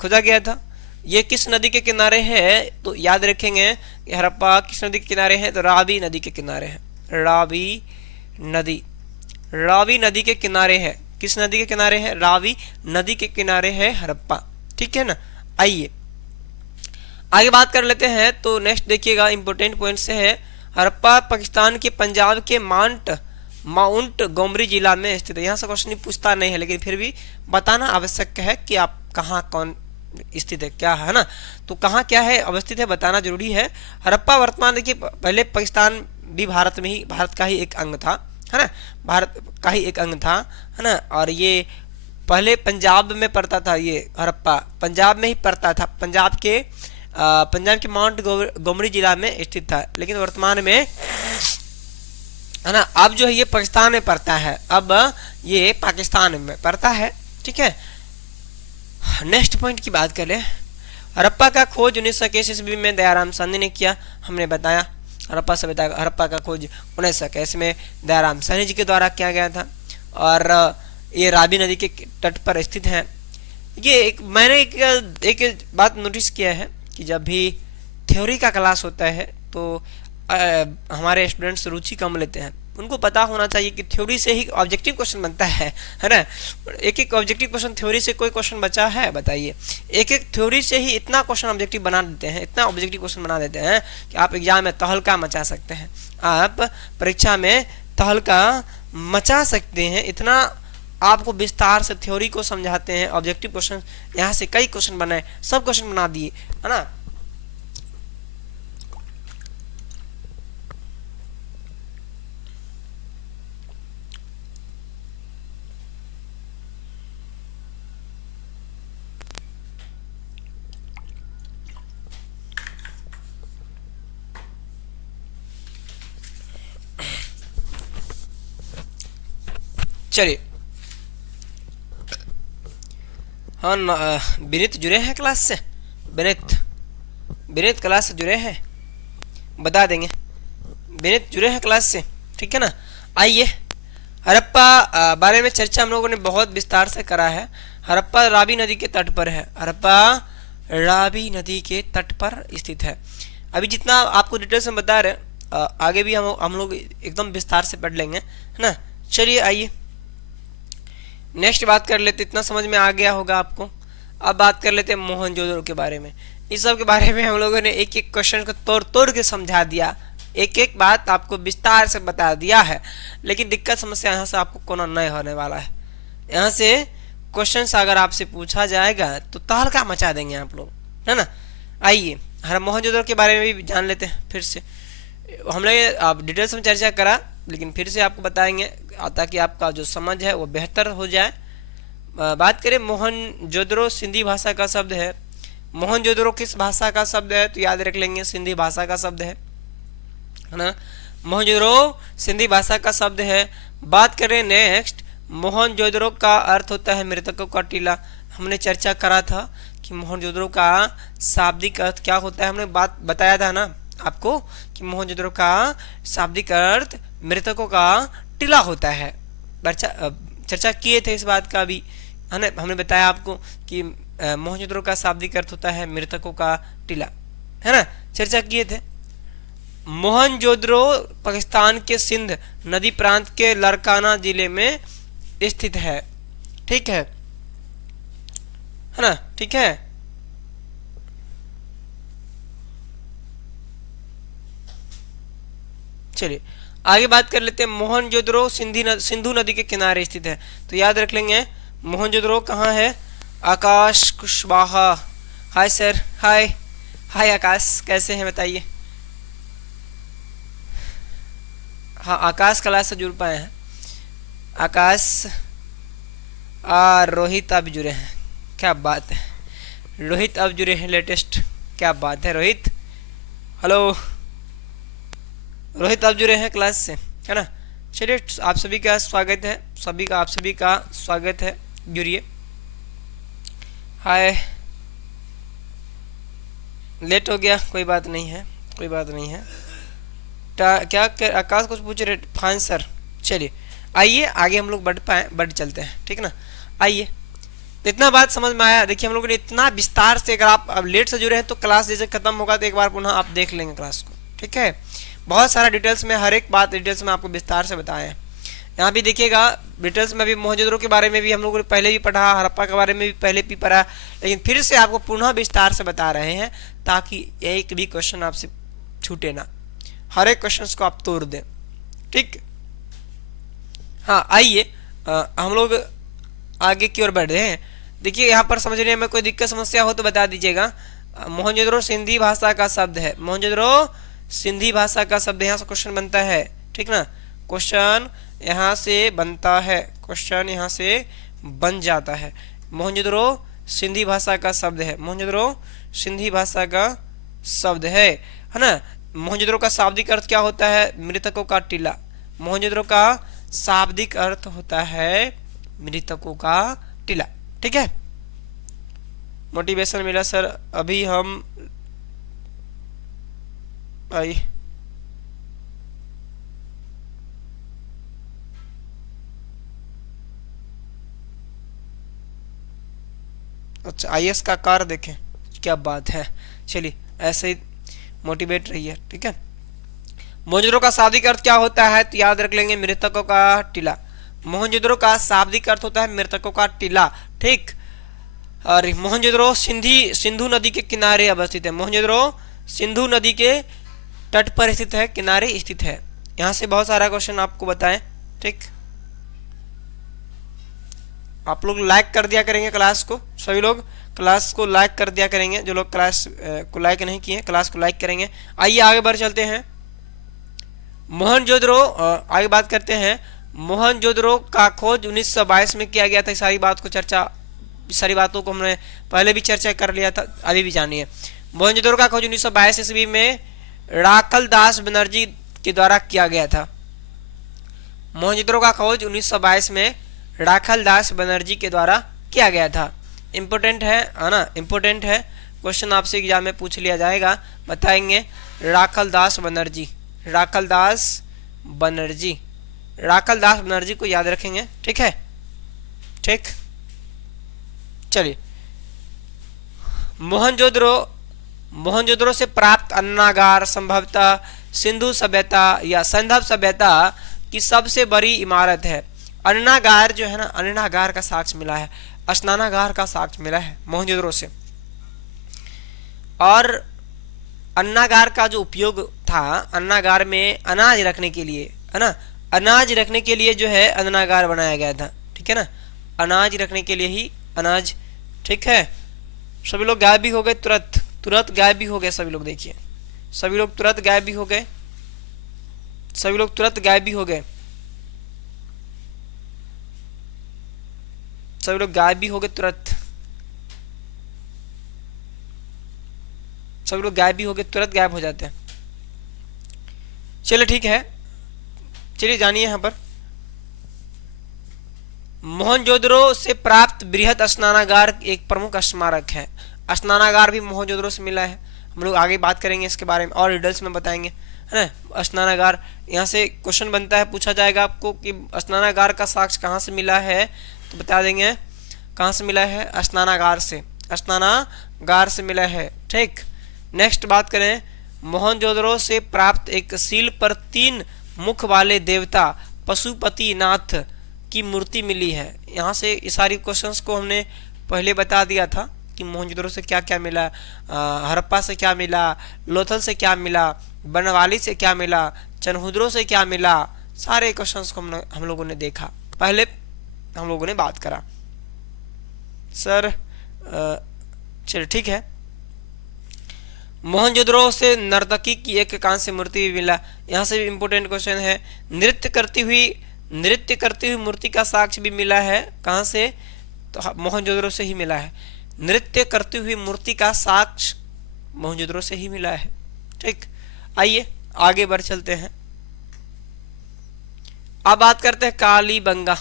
खोजा गया था। ये किस नदी के किनारे है? तो याद रखेंगे कि हड़प्पा किस नदी के किनारे है? तो रावी नदी के किनारे है। रावी नदी के किनारे है। किस नदी के किनारे है? रावी नदी के किनारे है हड़प्पा। ठीक है ना। आइए आगे बात कर लेते हैं। तो नेक्स्ट देखिएगा, इंपोर्टेंट पॉइंट से है। हड़प्पा पाकिस्तान के पंजाब के माउंट गोमरी जिला में स्थित है। यहाँ से क्वेश्चन पूछता नहीं है, लेकिन फिर भी बताना आवश्यक है कि आप कहाँ कौन स्थित है, क्या है ना, तो कहाँ क्या है अवस्थित है बताना जरूरी है। हड़प्पा वर्तमान देखिए, पहले पाकिस्तान भी भारत में ही, भारत का ही एक अंग था, है ना, भारत का ही एक अंग था, है ना। और ये पहले पंजाब में पड़ता था, ये हड़प्पा पंजाब में ही पड़ता था, पंजाब के माउंट गोमरी जिला में स्थित था, लेकिन वर्तमान में, है ना, अब जो है ये पाकिस्तान में पड़ता है, अब ये पाकिस्तान में पड़ता है। ठीक है। नेक्स्ट पॉइंट की बात करें। हड़प्पा का खोज 1921 ईस्वी में दयाराम साहनी ने किया, हमने बताया। हड़प्पा का खोज 1921 में दयाराम साहनी जी के द्वारा किया गया था, और ये रावी नदी के तट पर स्थित है। ये मैंने एक बात नोटिस किया है कि जब भी थ्योरी का क्लास होता है तो हमारे स्टूडेंट्स रुचि कम लेते हैं। उनको पता होना चाहिए कि थ्योरी से ही ऑब्जेक्टिव क्वेश्चन बनता है ना। एक एक ऑब्जेक्टिव क्वेश्चन थ्योरी से कोई क्वेश्चन बचा है बताइए? एक एक थ्योरी से ही इतना क्वेश्चन ऑब्जेक्टिव बना देते हैं, इतना ऑब्जेक्टिव क्वेश्चन बना देते हैं कि आप एग्जाम में तहलका मचा सकते हैं, आप परीक्षा में तहलका मचा सकते हैं। इतना आपको विस्तार से थ्योरी को समझाते हैं। ऑब्जेक्टिव क्वेश्चन यहाँ से कई क्वेश्चन बनाए, सब क्वेश्चन बना दिए, है ना। चलिए, हाँ विनीत जुड़े हैं क्लास से, विनीत क्लास से जुड़े हैं, बता देंगे। विनीत जुड़े हैं क्लास से, ठीक है ना। आइए, हड़प्पा बारे में चर्चा हम लोगों ने बहुत विस्तार से करा है। हड़प्पा रावी नदी के तट पर है, हड़प्पा रावी नदी के तट पर स्थित है। अभी जितना आपको डिटेल्स में बता रहे, आगे भी हम लोग एकदम विस्तार से पढ़ लेंगे, है ना। चलिए आइए नेक्स्ट बात कर लेते, इतना समझ में आ गया होगा आपको। अब बात कर लेते हैं मोहनजोदड़ो के बारे में। इस सब के बारे में हम लोगों ने एक एक क्वेश्चन को तोड़ तोड़ के समझा दिया, एक एक बात आपको विस्तार से बता दिया है। लेकिन दिक्कत समस्या यहाँ से आपको कोनो नहीं होने वाला है। यहाँ से क्वेश्चन अगर आपसे पूछा जाएगा तो तहलका मचा देंगे आप लोग, है ना। आइए हर मोहनजोदड़ो के बारे में भी जान लेते हैं फिर से। हमने आप डिटेल्स में चर्चा करा, लेकिन फिर से आपको बताएंगे ताकि आपका जो समझ है वो बेहतर हो जाए। बात करें मोहनजोदड़ो सिंधी भाषा का शब्द है। मोहनजोदड़ो किस भाषा का शब्द है तो याद रख लेंगे, सिंधी भाषा का शब्द है ना। मोहनजोदड़ो सिंधी भाषा का शब्द है। बात करें नेक्स्ट, मोहनजोदड़ो का अर्थ होता है मृतकों का टीला। हमने चर्चा करा था कि मोहनजोदड़ो का शाब्दिक अर्थ क्या होता है, हमने बात बताया था ना आपको कि मोहनजोदड़ो का शाब्दिक अर्थ मृतकों का टीला होता है। चर्चा किए थे इस बात का भी, है ना। हमने बताया आपको कि मोहनजोदड़ो का शाब्दिक अर्थ होता है मृतकों का टीला, है ना, चर्चा किए थे। मोहनजोदड़ो पाकिस्तान के सिंध नदी प्रांत के लारकाना जिले में स्थित है, ठीक है ना, ठीक है। चलिए आगे बात कर लेते हैं। मोहनजोदड़ो सिंधु नदी के किनारे स्थित है, तो याद रख लेंगे मोहनजोदड़ो कहाँ है। आकाश कुशवाहा, हाय सर, हाय हाय आकाश, कैसे हैं बताइए। हाँ आकाश क्लास से जुड़ पाए हैं। आकाश और रोहित अब जुड़े हैं, क्या बात है। रोहित अब जुड़े हैं लेटेस्ट, क्या बात है रोहित, हेलो। रोहित आप जुड़े हैं क्लास से, है ना। चलिए आप सभी का स्वागत है, आप सभी का स्वागत है, जुड़िए। हाय, लेट हो गया, कोई बात नहीं है, कोई बात नहीं है। क्या आकाश कुछ पूछ रहे, फाइन सर। चलिए आइए आगे हम लोग बढ़ चलते हैं, ठीक ना। आइए, तो इतना बात समझ में आया। देखिए हम लोगों ने इतना विस्तार से, अगर आप अब लेट से जुड़े हैं तो क्लास जैसे खत्म होगा तो एक बार पुनः आप देख लेंगे क्लास को, ठीक है। बहुत सारा डिटेल्स में, हर एक बात डिटेल्स में आपको विस्तार से बताया है। यहाँ भी देखिएगा डिटेल्स में भी मोहनजोदड़ो के बारे में भी हम लोगों ने पहले भी पढ़ा, हड़प्पा के बारे में भी पहले भी पढ़ा, लेकिन फिर से आपको पुनः विस्तार से बता रहे हैं ताकि एक भी क्वेश्चन आपसे छूटे ना, हर एक क्वेश्चन को आप तोड़ दें, ठीक। हाँ आइए हम लोग आगे की ओर बढ़ रहे हैं। देखिए यहाँ पर समझने में कोई दिक्कत समस्या हो तो बता दीजिएगा। मोहनजोदड़ो सिंधी भाषा का शब्द है, मोहनजोदड़ो सिंधी भाषा का शब्द, यहाँ से क्वेश्चन बनता है, ठीक ना। क्वेश्चन यहाँ से बनता है, क्वेश्चन यहाँ से बन जाता है। मोहनजोदड़ो सिंधी भाषा का शब्द है, मोहनजोदड़ो सिंधी भाषा का शब्द है ना। मोहनजोदड़ो का शाब्दिक अर्थ क्या होता है, मृतकों का टीला। मोहनजोदड़ो का शाब्दिक अर्थ होता है मृतकों का टीला, ठीक है। मोटिवेशन मिला सर, अभी हम आई अच्छा आईएएस का कार्य देखें, क्या बात है। चलिए ऐसे ही मोटिवेट रहिए, ठीक है। मोहनजोदड़ो का शाब्दिक अर्थ क्या होता है तो याद रख लेंगे मृतकों का टीला। मोहनजोदड़ो का शाब्दिक अर्थ होता है मृतकों का टीला, ठीक। और मोहनजोदड़ो सिंधु नदी के किनारे अवस्थित है। मोहनजोदड़ो सिंधु नदी के तट पर स्थित है, किनारे स्थित है। यहाँ से बहुत सारा क्वेश्चन आपको बताएं, ठीक। आप लोग लाइक कर दिया करेंगे क्लास को, सभी लोग क्लास को लाइक कर दिया करेंगे, जो लोग क्लास को लाइक नहीं किए क्लास को लाइक करेंगे। आइए आगे बढ़ चलते हैं। मोहनजोदड़ो, आगे बात करते हैं। मोहनजोदड़ो का खोज 1922 में किया गया था। सारी बातों को हमने पहले भी चर्चा कर लिया था, अभी भी जानिए। मोहनजोदड़ो का खोज 1922 ईस्वी में राखल दास बनर्जी के द्वारा किया गया था। मोहनजोदड़ो का खोज 1922 में राखल दास बनर्जी के द्वारा किया गया था। इम्पोर्टेंट है ना, इम्पोर्टेंट है, क्वेश्चन आपसे एग्जाम में पूछ लिया जाएगा। बताएंगे राखल दास बनर्जी, राखल दास बनर्जी, राखल दास बनर्जी को याद रखेंगे, ठीक है, ठीक। चलिए, मोहनजोदड़ो से प्राप्त अन्नागार संभवतः सिंधु सभ्यता या संदर्भ सभ्यता की सबसे बड़ी इमारत है। अन्नागार जो है ना, अन्नागार का साक्ष्य मिला है, स्नानागार का साक्ष्य मिला है मोहनजोदड़ो से। और अन्नागार का जो उपयोग था, अन्नागार में अनाज रखने के लिए, है ना, अनाज रखने के लिए जो है अन्नागार बनाया गया था, ठीक है ना, अनाज रखने के लिए ही अनाज, ठीक है। सभी लोग गायब भी हो गए, तुरंत गायब भी हो गए सभी लोग, देखिए सभी लोग तुरंत गायब भी हो गए, सभी लोग तुरंत गायब भी हो गए, सभी लोग गायब भी हो गए, तुरंत सभी लोग गायब भी हो गए, तुरंत गायब हो जाते हैं। चलिए ठीक है, चलिए जानिए यहाँ पर। मोहनजोदड़ो से प्राप्त बृहद स्नानागार एक प्रमुख स्मारक है। स्नानागार भी मोहनजोदड़ो से मिला है, हम लोग आगे बात करेंगे इसके बारे में और डिटेल्स में बताएंगे, है ना। स्नानागार, यहाँ से क्वेश्चन बनता है, पूछा जाएगा आपको कि स्नानागार का साक्ष्य कहाँ से मिला है, तो बता देंगे कहाँ से मिला है, स्नानागार से, स्नानागार से मिला है, ठीक। नेक्स्ट बात करें, मोहनजोदड़ो से प्राप्त एक सील पर 3 मुख वाले देवता पशुपतिनाथ की मूर्ति मिली है। यहाँ से इस सारी क्वेश्चंस को हमने पहले बता दिया था कि मोहनजोदड़ो से क्या क्या मिला, हड़प्पा से क्या मिला, लोथल से क्या मिला, बनवाली से क्या मिला, चनहुद्रो से क्या मिला, सारे क्वेश्चंस को हम लोगों ने देखा, पहले हम लोगों ने बात करा सर। चलिए ठीक है। मोहनजोदड़ो से नर्तकी की एक कांस्य मूर्ति भी मिला। यहाँ से भी इम्पोर्टेंट क्वेश्चन है। नृत्य करती हुई मूर्ति का साक्ष्य भी मिला है, कहाँ से, तो मोहनजोदड़ो से ही मिला है। नृत्य करती हुई मूर्ति का साक्ष्य मोहनजोदड़ो से ही मिला है, ठीक। आइए आगे बढ़ चलते हैं। अब बात करते हैं कालीबंगा।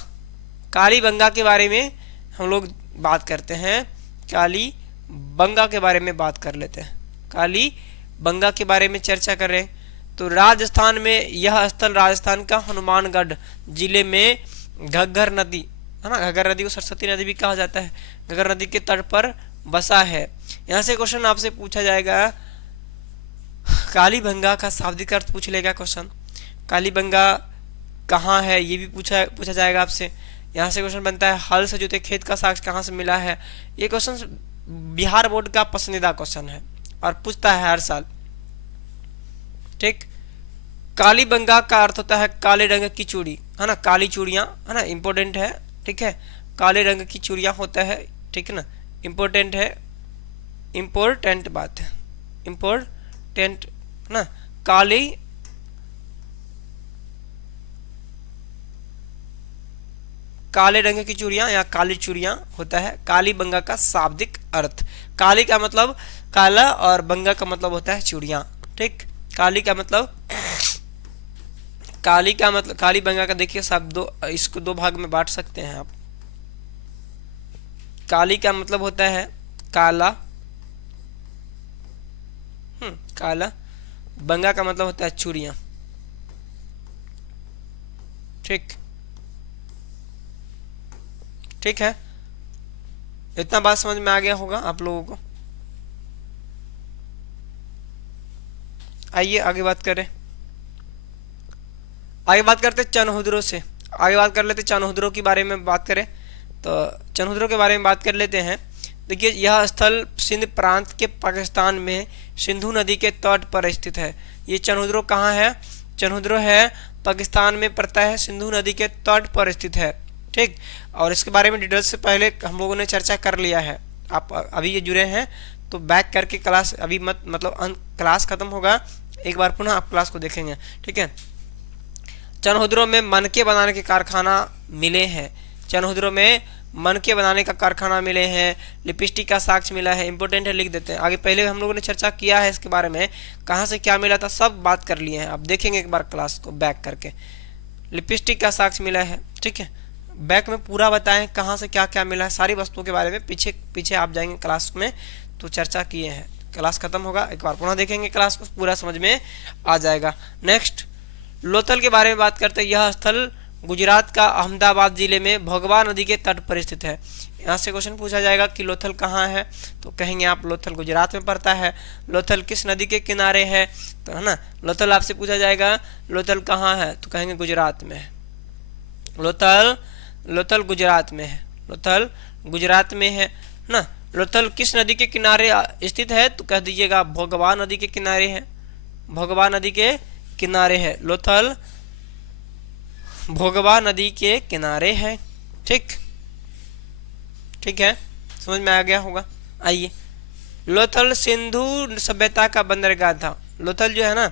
कालीबंगा के बारे में हम लोग बात करते हैं, कालीबंगा के बारे में बात कर लेते हैं। कालीबंगा के बारे में चर्चा करें तो राजस्थान में यह स्थल राजस्थान का हनुमानगढ़ जिले में घग्गर नदी, है ना, घग्गर नदी को सरस्वती नदी भी कहा जाता है, घग्गर नदी के तट पर बसा है। यहाँ से क्वेश्चन आपसे पूछा जाएगा, कालीबंगा का शाब्दिक अर्थ पूछ लेगा क्वेश्चन। कालीबंगा कहाँ है ये भी पूछा जाएगा आपसे। यहाँ से क्वेश्चन बनता है, हल से जोते खेत का साक्ष्य कहाँ से मिला है। ये क्वेश्चन बिहार बोर्ड का पसंदीदा क्वेश्चन है और पूछता है हर साल, ठीक। कालीबंगा का अर्थ होता है काले रंग की चूड़ी, है ना, काली चूड़ियाँ, है ना, इंपॉर्टेंट है, ठीक है, काले रंग की चूड़ियाँ होता है, ठीक है ना, इंपॉर्टेंट है, इंपॉर्टेंट बात है, इंपॉर्टेंट ना, काले रंग की चूड़ियाँ या काली चूड़ियाँ होता है कालीबंगा का शाब्दिक अर्थ। काली का मतलब काला और बंगा का मतलब होता है चूड़ियाँ, ठीक। काली का मतलब कालीबंगा का देखिए शब्द इसको 2 भाग में बांट सकते हैं आप। काली का मतलब होता है काला, काला, बंगा का मतलब होता है चूड़ियाँ, ठीक, ठीक है। इतना बात समझ में आ गया होगा आप लोगों को। आइए आगे बात करें, आगे बात करते चनहुद्रो से, आगे बात कर लेते चनहुद्रो के बारे में बात करें तो चनहुद्रो के बारे में बात कर लेते हैं। देखिए यह स्थल सिंध प्रांत के पाकिस्तान में सिंधु नदी के तट पर स्थित है। ये चनहुद्रो कहाँ है, चनहुद्रो है पाकिस्तान में पड़ता है, सिंधु नदी के तट पर स्थित है, ठीक। और इसके बारे में डिटेल से पहले हम लोगों ने चर्चा कर लिया है। आप अभी ये जुड़े हैं तो बैक करके क्लास अभी मत मतलब क्लास खत्म होगा, एक बार पुनः आप क्लास को देखेंगे, ठीक है। चनहुद्रो में मनके बनाने के कारखाना मिले हैं, चनहुद्रो में मनके बनाने का कारखाना मिले हैं। लिपस्टिक का साक्ष्य मिला है, इंपॉर्टेंट है, लिख देते हैं आगे। पहले हम लोगों ने चर्चा किया है इसके बारे में, कहाँ से क्या मिला था सब बात कर लिए हैं। आप देखेंगे एक बार क्लास को बैक करके, लिपस्टिक का साक्ष्य मिला है, ठीक है। बैक में पूरा बताएं कहाँ से क्या क्या मिला है, सारी वस्तुओं के बारे में पीछे पीछे आप जाएंगे क्लास में तो चर्चा किए हैं। क्लास खत्म होगा, एक बार पुनः देखेंगे क्लास को, पूरा समझ में आ जाएगा। नेक्स्ट लोथल के बारे में बात करते हैं। यह स्थल गुजरात का अहमदाबाद जिले में भोगवा नदी के तट पर स्थित है। यहाँ से क्वेश्चन पूछा जाएगा कि लोथल कहाँ है, तो कहेंगे आप लोथल गुजरात में पड़ता है। लोथल किस नदी के किनारे है, तो है ना, लोथल आपसे पूछा जाएगा लोथल कहाँ है, तो कहेंगे गुजरात में है। लोथल गुजरात में है, लोथल गुजरात में है ना। लोथल किस नदी के किनारे स्थित है, तो कह दीजिएगा भोगवा नदी के किनारे है, भोगवा नदी के किनारे है। लोथल भोगवा नदी के किनारे है, ठीक, ठीक है, समझ में आ गया होगा। आइए, लोथल सिंधु सभ्यता का बंदरगाह था। लोथल जो है ना,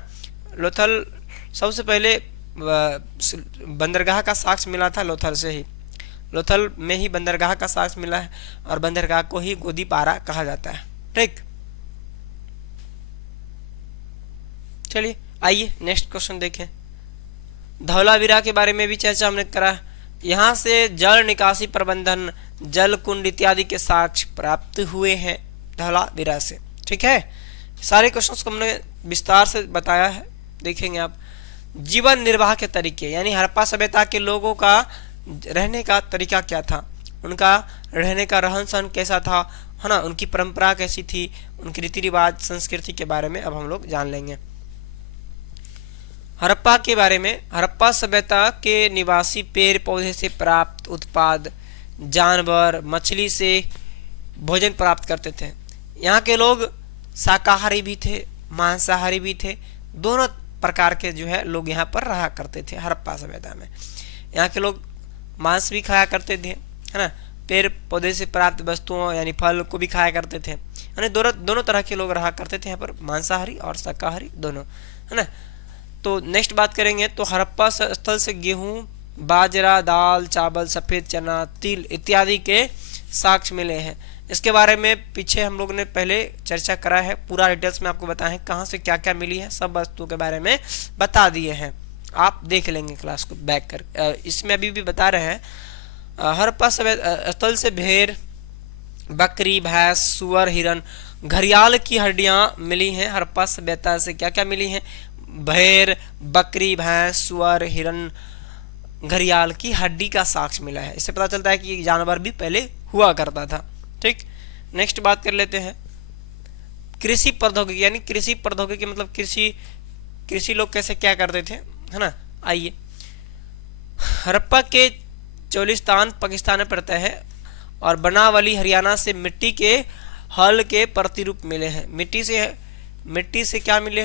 लोथल सबसे पहले बंदरगाह का साक्ष्य मिला था लोथल से ही, लोथल में ही बंदरगाह का साक्ष्य मिला है और बंदरगाह को ही गोदीपारा कहा जाता है, ठीक। चलिए आइए नेक्स्ट क्वेश्चन देखें। धौलावीरा के बारे में भी चर्चा हमने करा। यहाँ से जल निकासी प्रबंधन, जल कुंड इत्यादि के साक्ष्य प्राप्त हुए हैं धौलावीरा से, ठीक है। सारे क्वेश्चंस को हमने विस्तार से बताया है, देखेंगे आप। जीवन निर्वाह के तरीके, यानी हड़प्पा सभ्यता के लोगों का रहने का तरीका क्या था, उनका रहने का रहन सहन कैसा था, है ना, उनकी परंपरा कैसी थी, उनकी रीति रिवाज संस्कृति के बारे में अब हम लोग जान लेंगे। हड़प्पा के बारे में, हड़प्पा सभ्यता के निवासी पेड़ पौधे से प्राप्त उत्पाद, जानवर, मछली से भोजन प्राप्त करते थे। यहाँ के लोग शाकाहारी भी थे, मांसाहारी भी थे, दोनों प्रकार के जो है लोग यहाँ पर रहा करते थे हड़प्पा सभ्यता में। यहाँ के लोग मांस भी खाया करते थे, है ना, पेड़ पौधे से प्राप्त वस्तुओं यानी फल को भी खाया करते थे, यानी दोनों तरह के लोग रहा करते थे यहाँ पर, मांसाहारी और शाकाहारी दोनों, है ना। तो नेक्स्ट बात करेंगे तो हड़प्पा स्थल से गेहूं, बाजरा, दाल, चावल, सफ़ेद चना, तिल इत्यादि के साक्ष्य मिले हैं। इसके बारे में पीछे हम लोग ने पहले चर्चा करा है, पूरा डिटेल्स में आपको बताएं कहाँ से क्या क्या मिली है, सब वस्तुओं के बारे में बता दिए हैं, आप देख लेंगे क्लास को बैक कर। इसमें अभी भी बता रहे हैं हड़प्पा स्थल से भेड़, बकरी, भैंस, सुअर, हिरन, घड़ियाल की हड्डियाँ मिली हैं। हड़प्पा सभ्यता से क्या क्या मिली हैं, भेड़, बकरी, भैंस, सुअर, हिरन, घड़ियाल की हड्डी का साक्ष्य मिला है। इससे पता चलता है कि ये जानवर भी पहले हुआ करता था, ठीक। नेक्स्ट बात कर लेते हैं कृषि प्रौद्योगिकी, यानी कृषि प्रौद्योगिकी मतलब कृषि लोग कैसे क्या करते थे, है ना। आइए, हड़प्पा के चोलिस्तान पाकिस्तान में पड़ता है और बनावली हरियाणा से मिट्टी के हल के प्रतिरूप मिले हैं। मिट्टी से क्या मिले,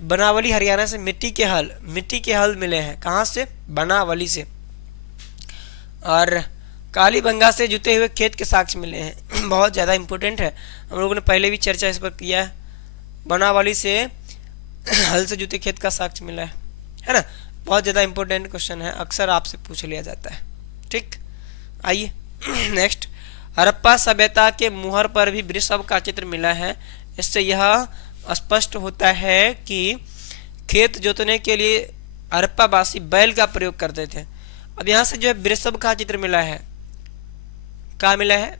बनावली हरियाणा से मिट्टी के हल मिले हैं। कहाँ से, बनावली से। और कालीबंगा से जुते हुए खेत के साक्ष्य मिले हैं। बहुत ज़्यादा इंपॉर्टेंट है, हम लोगों ने पहले भी चर्चा इस पर किया है। बनावली से हल से जुते खेत का साक्ष्य मिला है ना। बहुत ज़्यादा इंपॉर्टेंट क्वेश्चन है, अक्सर आपसे पूछ लिया जाता है, ठीक। आइए नेक्स्ट, हड़प्पा सभ्यता के मुहर पर भी वृषभ का चित्र मिला है। इससे यह स्पष्ट होता है कि खेत जोतने के लिए हड़प्पावासी बैल का प्रयोग करते थे। अब यहाँ से जो है वृषभ का चित्र मिला है, क्या मिला है,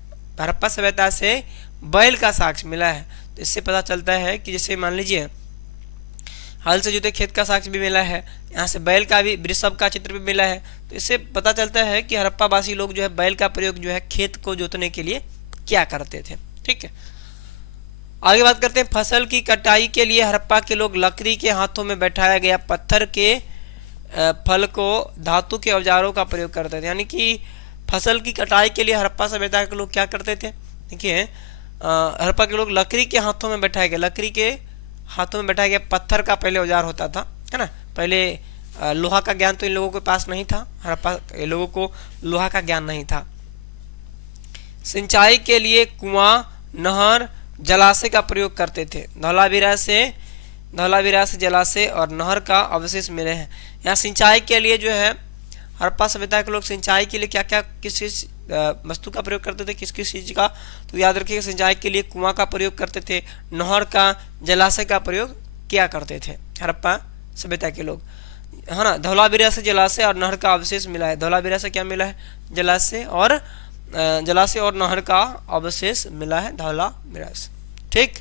हड़प्पा सभ्यता से बैल का साक्ष्य मिला है। तो इससे पता चलता है कि जैसे मान लीजिए हल से जुते खेत का साक्ष्य भी मिला है, यहाँ से बैल का भी, वृषभ का चित्र भी मिला है। तो इससे पता चलता है कि हड़प्पावासी लोग जो है बैल का प्रयोग जो है खेत को जोतने के लिए क्या करते थे, ठीक है। आगे बात करते हैं, फसल की कटाई के लिए हड़प्पा के लोग लकड़ी के हाथों में बैठाया गया पत्थर के फल को धातु के औजारों का प्रयोग करते थे। यानी कि फसल की कटाई के लिए हड़प्पा सभ्यता के लोग क्या करते थे, देखिए हड़प्पा के लोग लकड़ी के हाथों में बैठाए गए, लकड़ी के हाथों में बैठाया गया पत्थर का पहले औजार होता था, है ना। पहले लोहा का ज्ञान तो इन लोगों के पास नहीं था, हड़प्पा के लोगों को लोहा का ज्ञान नहीं था। सिंचाई के लिए कुआं, नहर, जलाशय का प्रयोग करते थे। धौलावीरा से जलाशय और नहर का अवशेष मिले हैं। यहाँ सिंचाई के लिए जो है हड़प्पा सभ्यता के लोग सिंचाई के लिए क्या क्या किस किस वस्तु का प्रयोग करते थे, किस किस चीज का, तो याद रखिए सिंचाई के लिए कुआं का प्रयोग करते थे, नहर का, जलाशय का प्रयोग किया करते थे हड़प्पा सभ्यता के लोग, है ना। धौलावीरा से जलाशय और नहर का अवशेष मिला है। धौलावीरा से क्या मिला है? जलाशय और नहर का अवशेष मिला है धौलावीरा से। ठीक,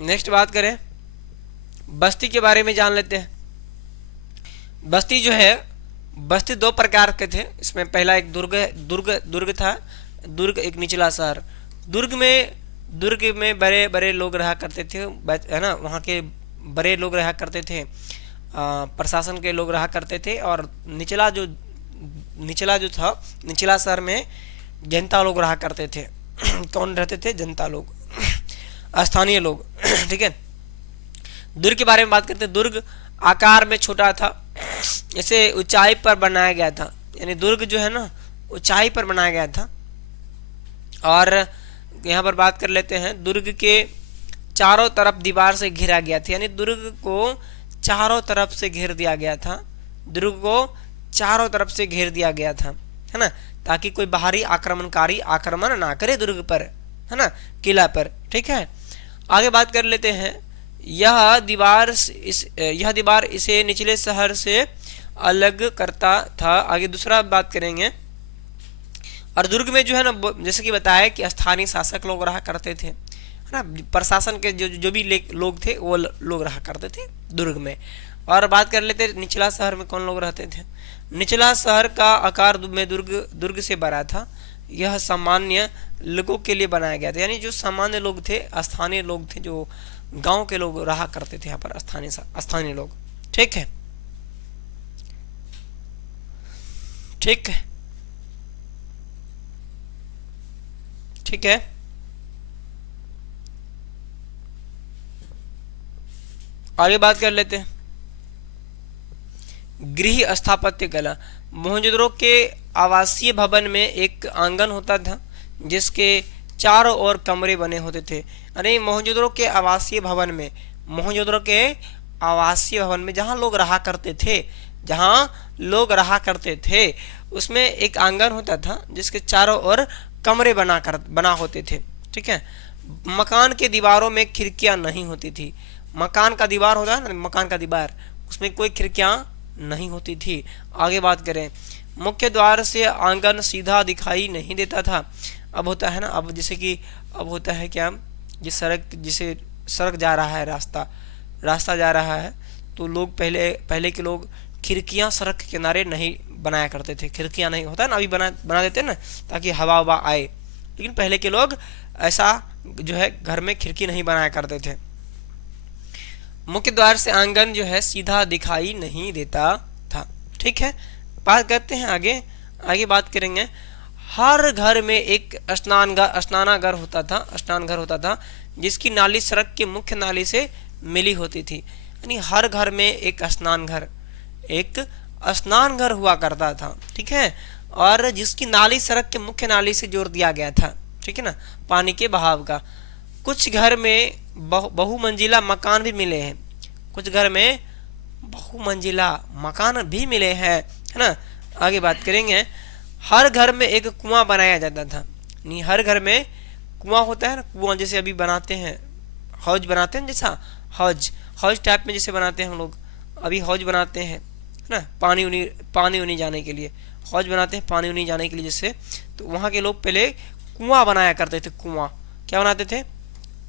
नेक्स्ट बात करें, बस्ती के बारे में जान लेते हैं। बस्ती जो है, बस्ती दो प्रकार के थे। इसमें पहला एक दुर्ग था। दुर्ग एक निचला शहर। दुर्ग में बड़े बड़े लोग रहा करते थे, है ना। वहाँ के बड़े लोग रहा करते थे, प्रशासन के लोग रहा करते थे। और निचला जो था, निचला शहर में जनता लोग रहा करते थे। कौन रहते थे? जनता लोग, स्थानीय लोग। ठीक है। दुर्ग के बारे में बात करते हैं। दुर्ग आकार में छोटा था, इसे ऊंचाई पर बनाया गया था। यानी दुर्ग जो है ना, ऊंचाई पर बनाया गया था। और यहाँ पर बात कर लेते हैं, दुर्ग के चारों तरफ दीवार से घिरा गया था। यानी दुर्ग को चारों तरफ से घेर दिया गया था। दुर्ग को चारों तरफ से घेर दिया गया था, है ना, ताकि कोई बाहरी आक्रमणकारी आक्रमण ना करे दुर्ग पर, है ना, किला पर। ठीक है। आगे बात कर लेते हैं। यह दीवार इसे निचले शहर से अलग करता था। आगे दूसरा बात करेंगे। और दुर्ग में जो है ना, जैसे कि बताया कि स्थानीय शासक लोग रहा करते थे, है ना। प्रशासन के जो भी लोग थे वो लोग रहा करते थे दुर्ग में। और बात कर लेते निचला शहर में कौन लोग रहते थे। निचला शहर का आकार में दुर्ग से बड़ा था। यह सामान्य लोगों के लिए बनाया गया था। यानी जो सामान्य लोग थे, स्थानीय लोग थे, जो गांव के लोग रहा करते थे यहाँ पर, स्थानीय लोग। ठीक है। ठीक है। ठीक है। आगे बात कर लेते हैं। गृह स्थापत्य कला। मोहनजोदड़ो के आवासीय भवन में एक आंगन होता था जिसके चारों ओर कमरे बने होते थे। यानी मोहनजोदड़ो के आवासीय भवन में जहाँ लोग रहा करते थे, उसमें एक आंगन होता था जिसके चारों ओर कमरे बना होते थे। ठीक है। मकान के दीवारों में खिड़कियां नहीं होती थी। मकान का दीवार होता है ना, मकान का दीवार, उसमें कोई खिड़कियां नहीं होती थी। आगे बात करें, मुख्य द्वार से आंगन सीधा दिखाई नहीं देता था। अब होता है ना, अब जैसे कि अब होता है क्या, जिसे सड़क जा रहा है, रास्ता जा रहा है, तो लोग पहले के लोग खिड़कियां सड़क के किनारे नहीं बनाया करते थे। खिड़कियां नहीं होता है ना, अभी बना देते हैं ना ताकि हवा आए, लेकिन पहले के लोग ऐसा जो है घर में खिड़की नहीं बनाया करते थे। मुख्य द्वार से आंगन जो है सीधा दिखाई नहीं देता था। ठीक है। बात करते हैं आगे बात करेंगे। हर घर में एक स्नानागार होता था जिसकी नाली सड़क के मुख्य नाली से मिली होती थी। यानी हर घर में एक स्नान घर हुआ करता था। ठीक है। और जिसकी नाली सड़क के मुख्य नाली से जोड़ दिया गया था। ठीक है ना, पानी के बहाव का। कुछ घर में बहुमंजिला मकान भी मिले हैं। है ना। आगे बात करेंगे। हर घर में एक कुआं बनाया जाता था। नहीं, हर घर में कुआं होता है ना, कुआं जैसे अभी बनाते हैं, हौज बनाते हैं, जैसा हौज टाइप में जैसे बनाते हैं हम लोग, अभी हौज बनाते हैं ना, पानी उनी जाने के लिए हौज बनाते हैं, पानी उनी जाने के लिए जैसे। तो वहाँ के लोग पहले कुआं बनाया करते थे। क्या बनाते थे?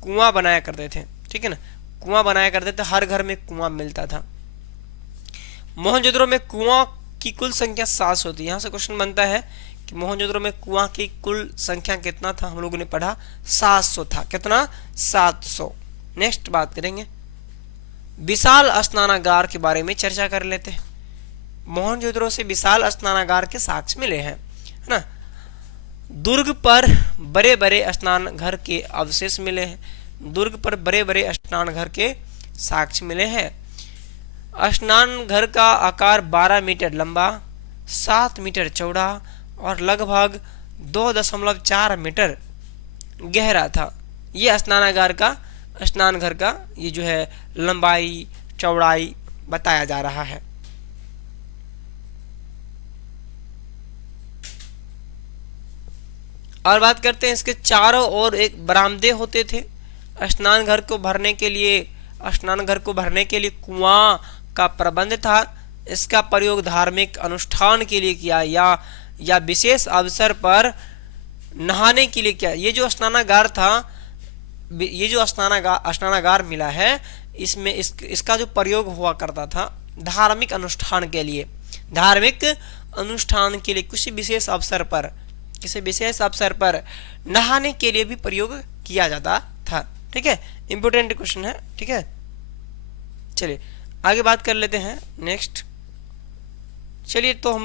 कुआं बनाया करते थे। ठीक है ना, कुआं बनाया करते थे। हर घर में कुआं मिलता था। मोहनजोदड़ो में कुआं की कुल संख्या 700 थी। यहाँ से क्वेश्चन बनता है कि मोहनजोदड़ो में कुआं की कुल संख्या कितना था। हम लोगों ने पढ़ा 700 था। कितना? 700। नेक्स्ट बात करेंगे, विशाल स्नानागार के बारे में चर्चा कर लेते हैं। मोहनजोदड़ो से विशाल स्नानागार के साक्ष्य मिले हैं, है ना। दुर्ग पर बड़े बड़े स्नान घर के अवशेष मिले हैं। दुर्ग पर बड़े बड़े स्नान घर के साक्ष्य मिले हैं। स्नान घर का आकार 12 मीटर लंबा, 7 मीटर चौड़ा और लगभग 2.4 मीटर गहरा था। ये स्नान घर का ये जो है लंबाई चौड़ाई बताया जा रहा है। और बात करते हैं इसके चारों ओर एक बरामदे होते थे। स्नान घर को भरने के लिए कुआं का प्रबंध था। इसका प्रयोग धार्मिक अनुष्ठान के लिए किया या विशेष अवसर पर नहाने के लिए किया। ये जो स्नानागार था, ये जो स्नानागार मिला है, इसमें इसका जो प्रयोग हुआ करता था धार्मिक अनुष्ठान के लिए, किसी विशेष अवसर पर नहाने के लिए भी प्रयोग किया जाता था। ठीक है, इंपोर्टेंट क्वेश्चन है। ठीक है, चलिए आगे बात कर लेते हैं नेक्स्ट। चलिए तो अब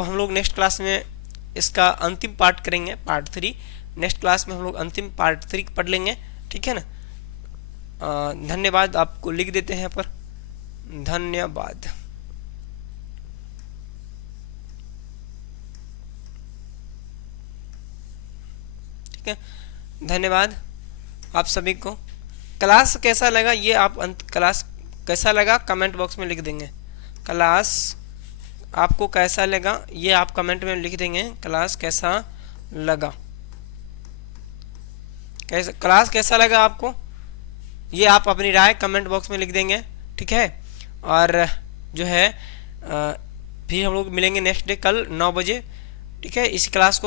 हम लोग नेक्स्ट क्लास में इसका अंतिम पार्ट करेंगे, पार्ट 3। नेक्स्ट क्लास में हम लोग अंतिम पार्ट 3 पढ़ लेंगे। ठीक है ना। धन्यवाद, आपको लिख देते हैं पर धन्यवाद। ठीक है, धन्यवाद आप सभी को। क्लास कैसा लगा ये आप क्लास कैसा लगा कमेंट बॉक्स में लिख देंगे। क्लास आपको कैसा लगा ये आप कमेंट में लिख देंगे। क्लास कैसा लगा, क्लास कैसा लगा आपको, ये आप अपनी राय कमेंट बॉक्स में लिख देंगे। ठीक है, और जो है फिर हम लोग मिलेंगे नेक्स्ट डे कल 9 बजे। ठीक है, इस क्लास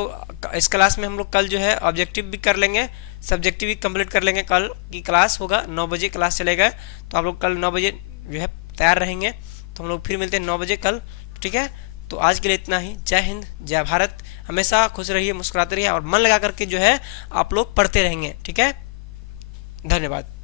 में हम लोग कल जो है ऑब्जेक्टिव भी कर लेंगे, सब्जेक्टिव भी कंप्लीट कर लेंगे। कल की क्लास होगा 9 बजे क्लास चलेगा, तो आप लोग कल 9 बजे जो है तैयार रहेंगे। तो हम लोग फिर मिलते हैं 9 बजे कल। ठीक है, तो आज के लिए इतना ही। जय हिंद, जय भारत। हमेशा खुश रहिए, मुस्कुराते रहिए और मन लगा करके जो है आप लोग पढ़ते रहेंगे। ठीक है, धन्यवाद।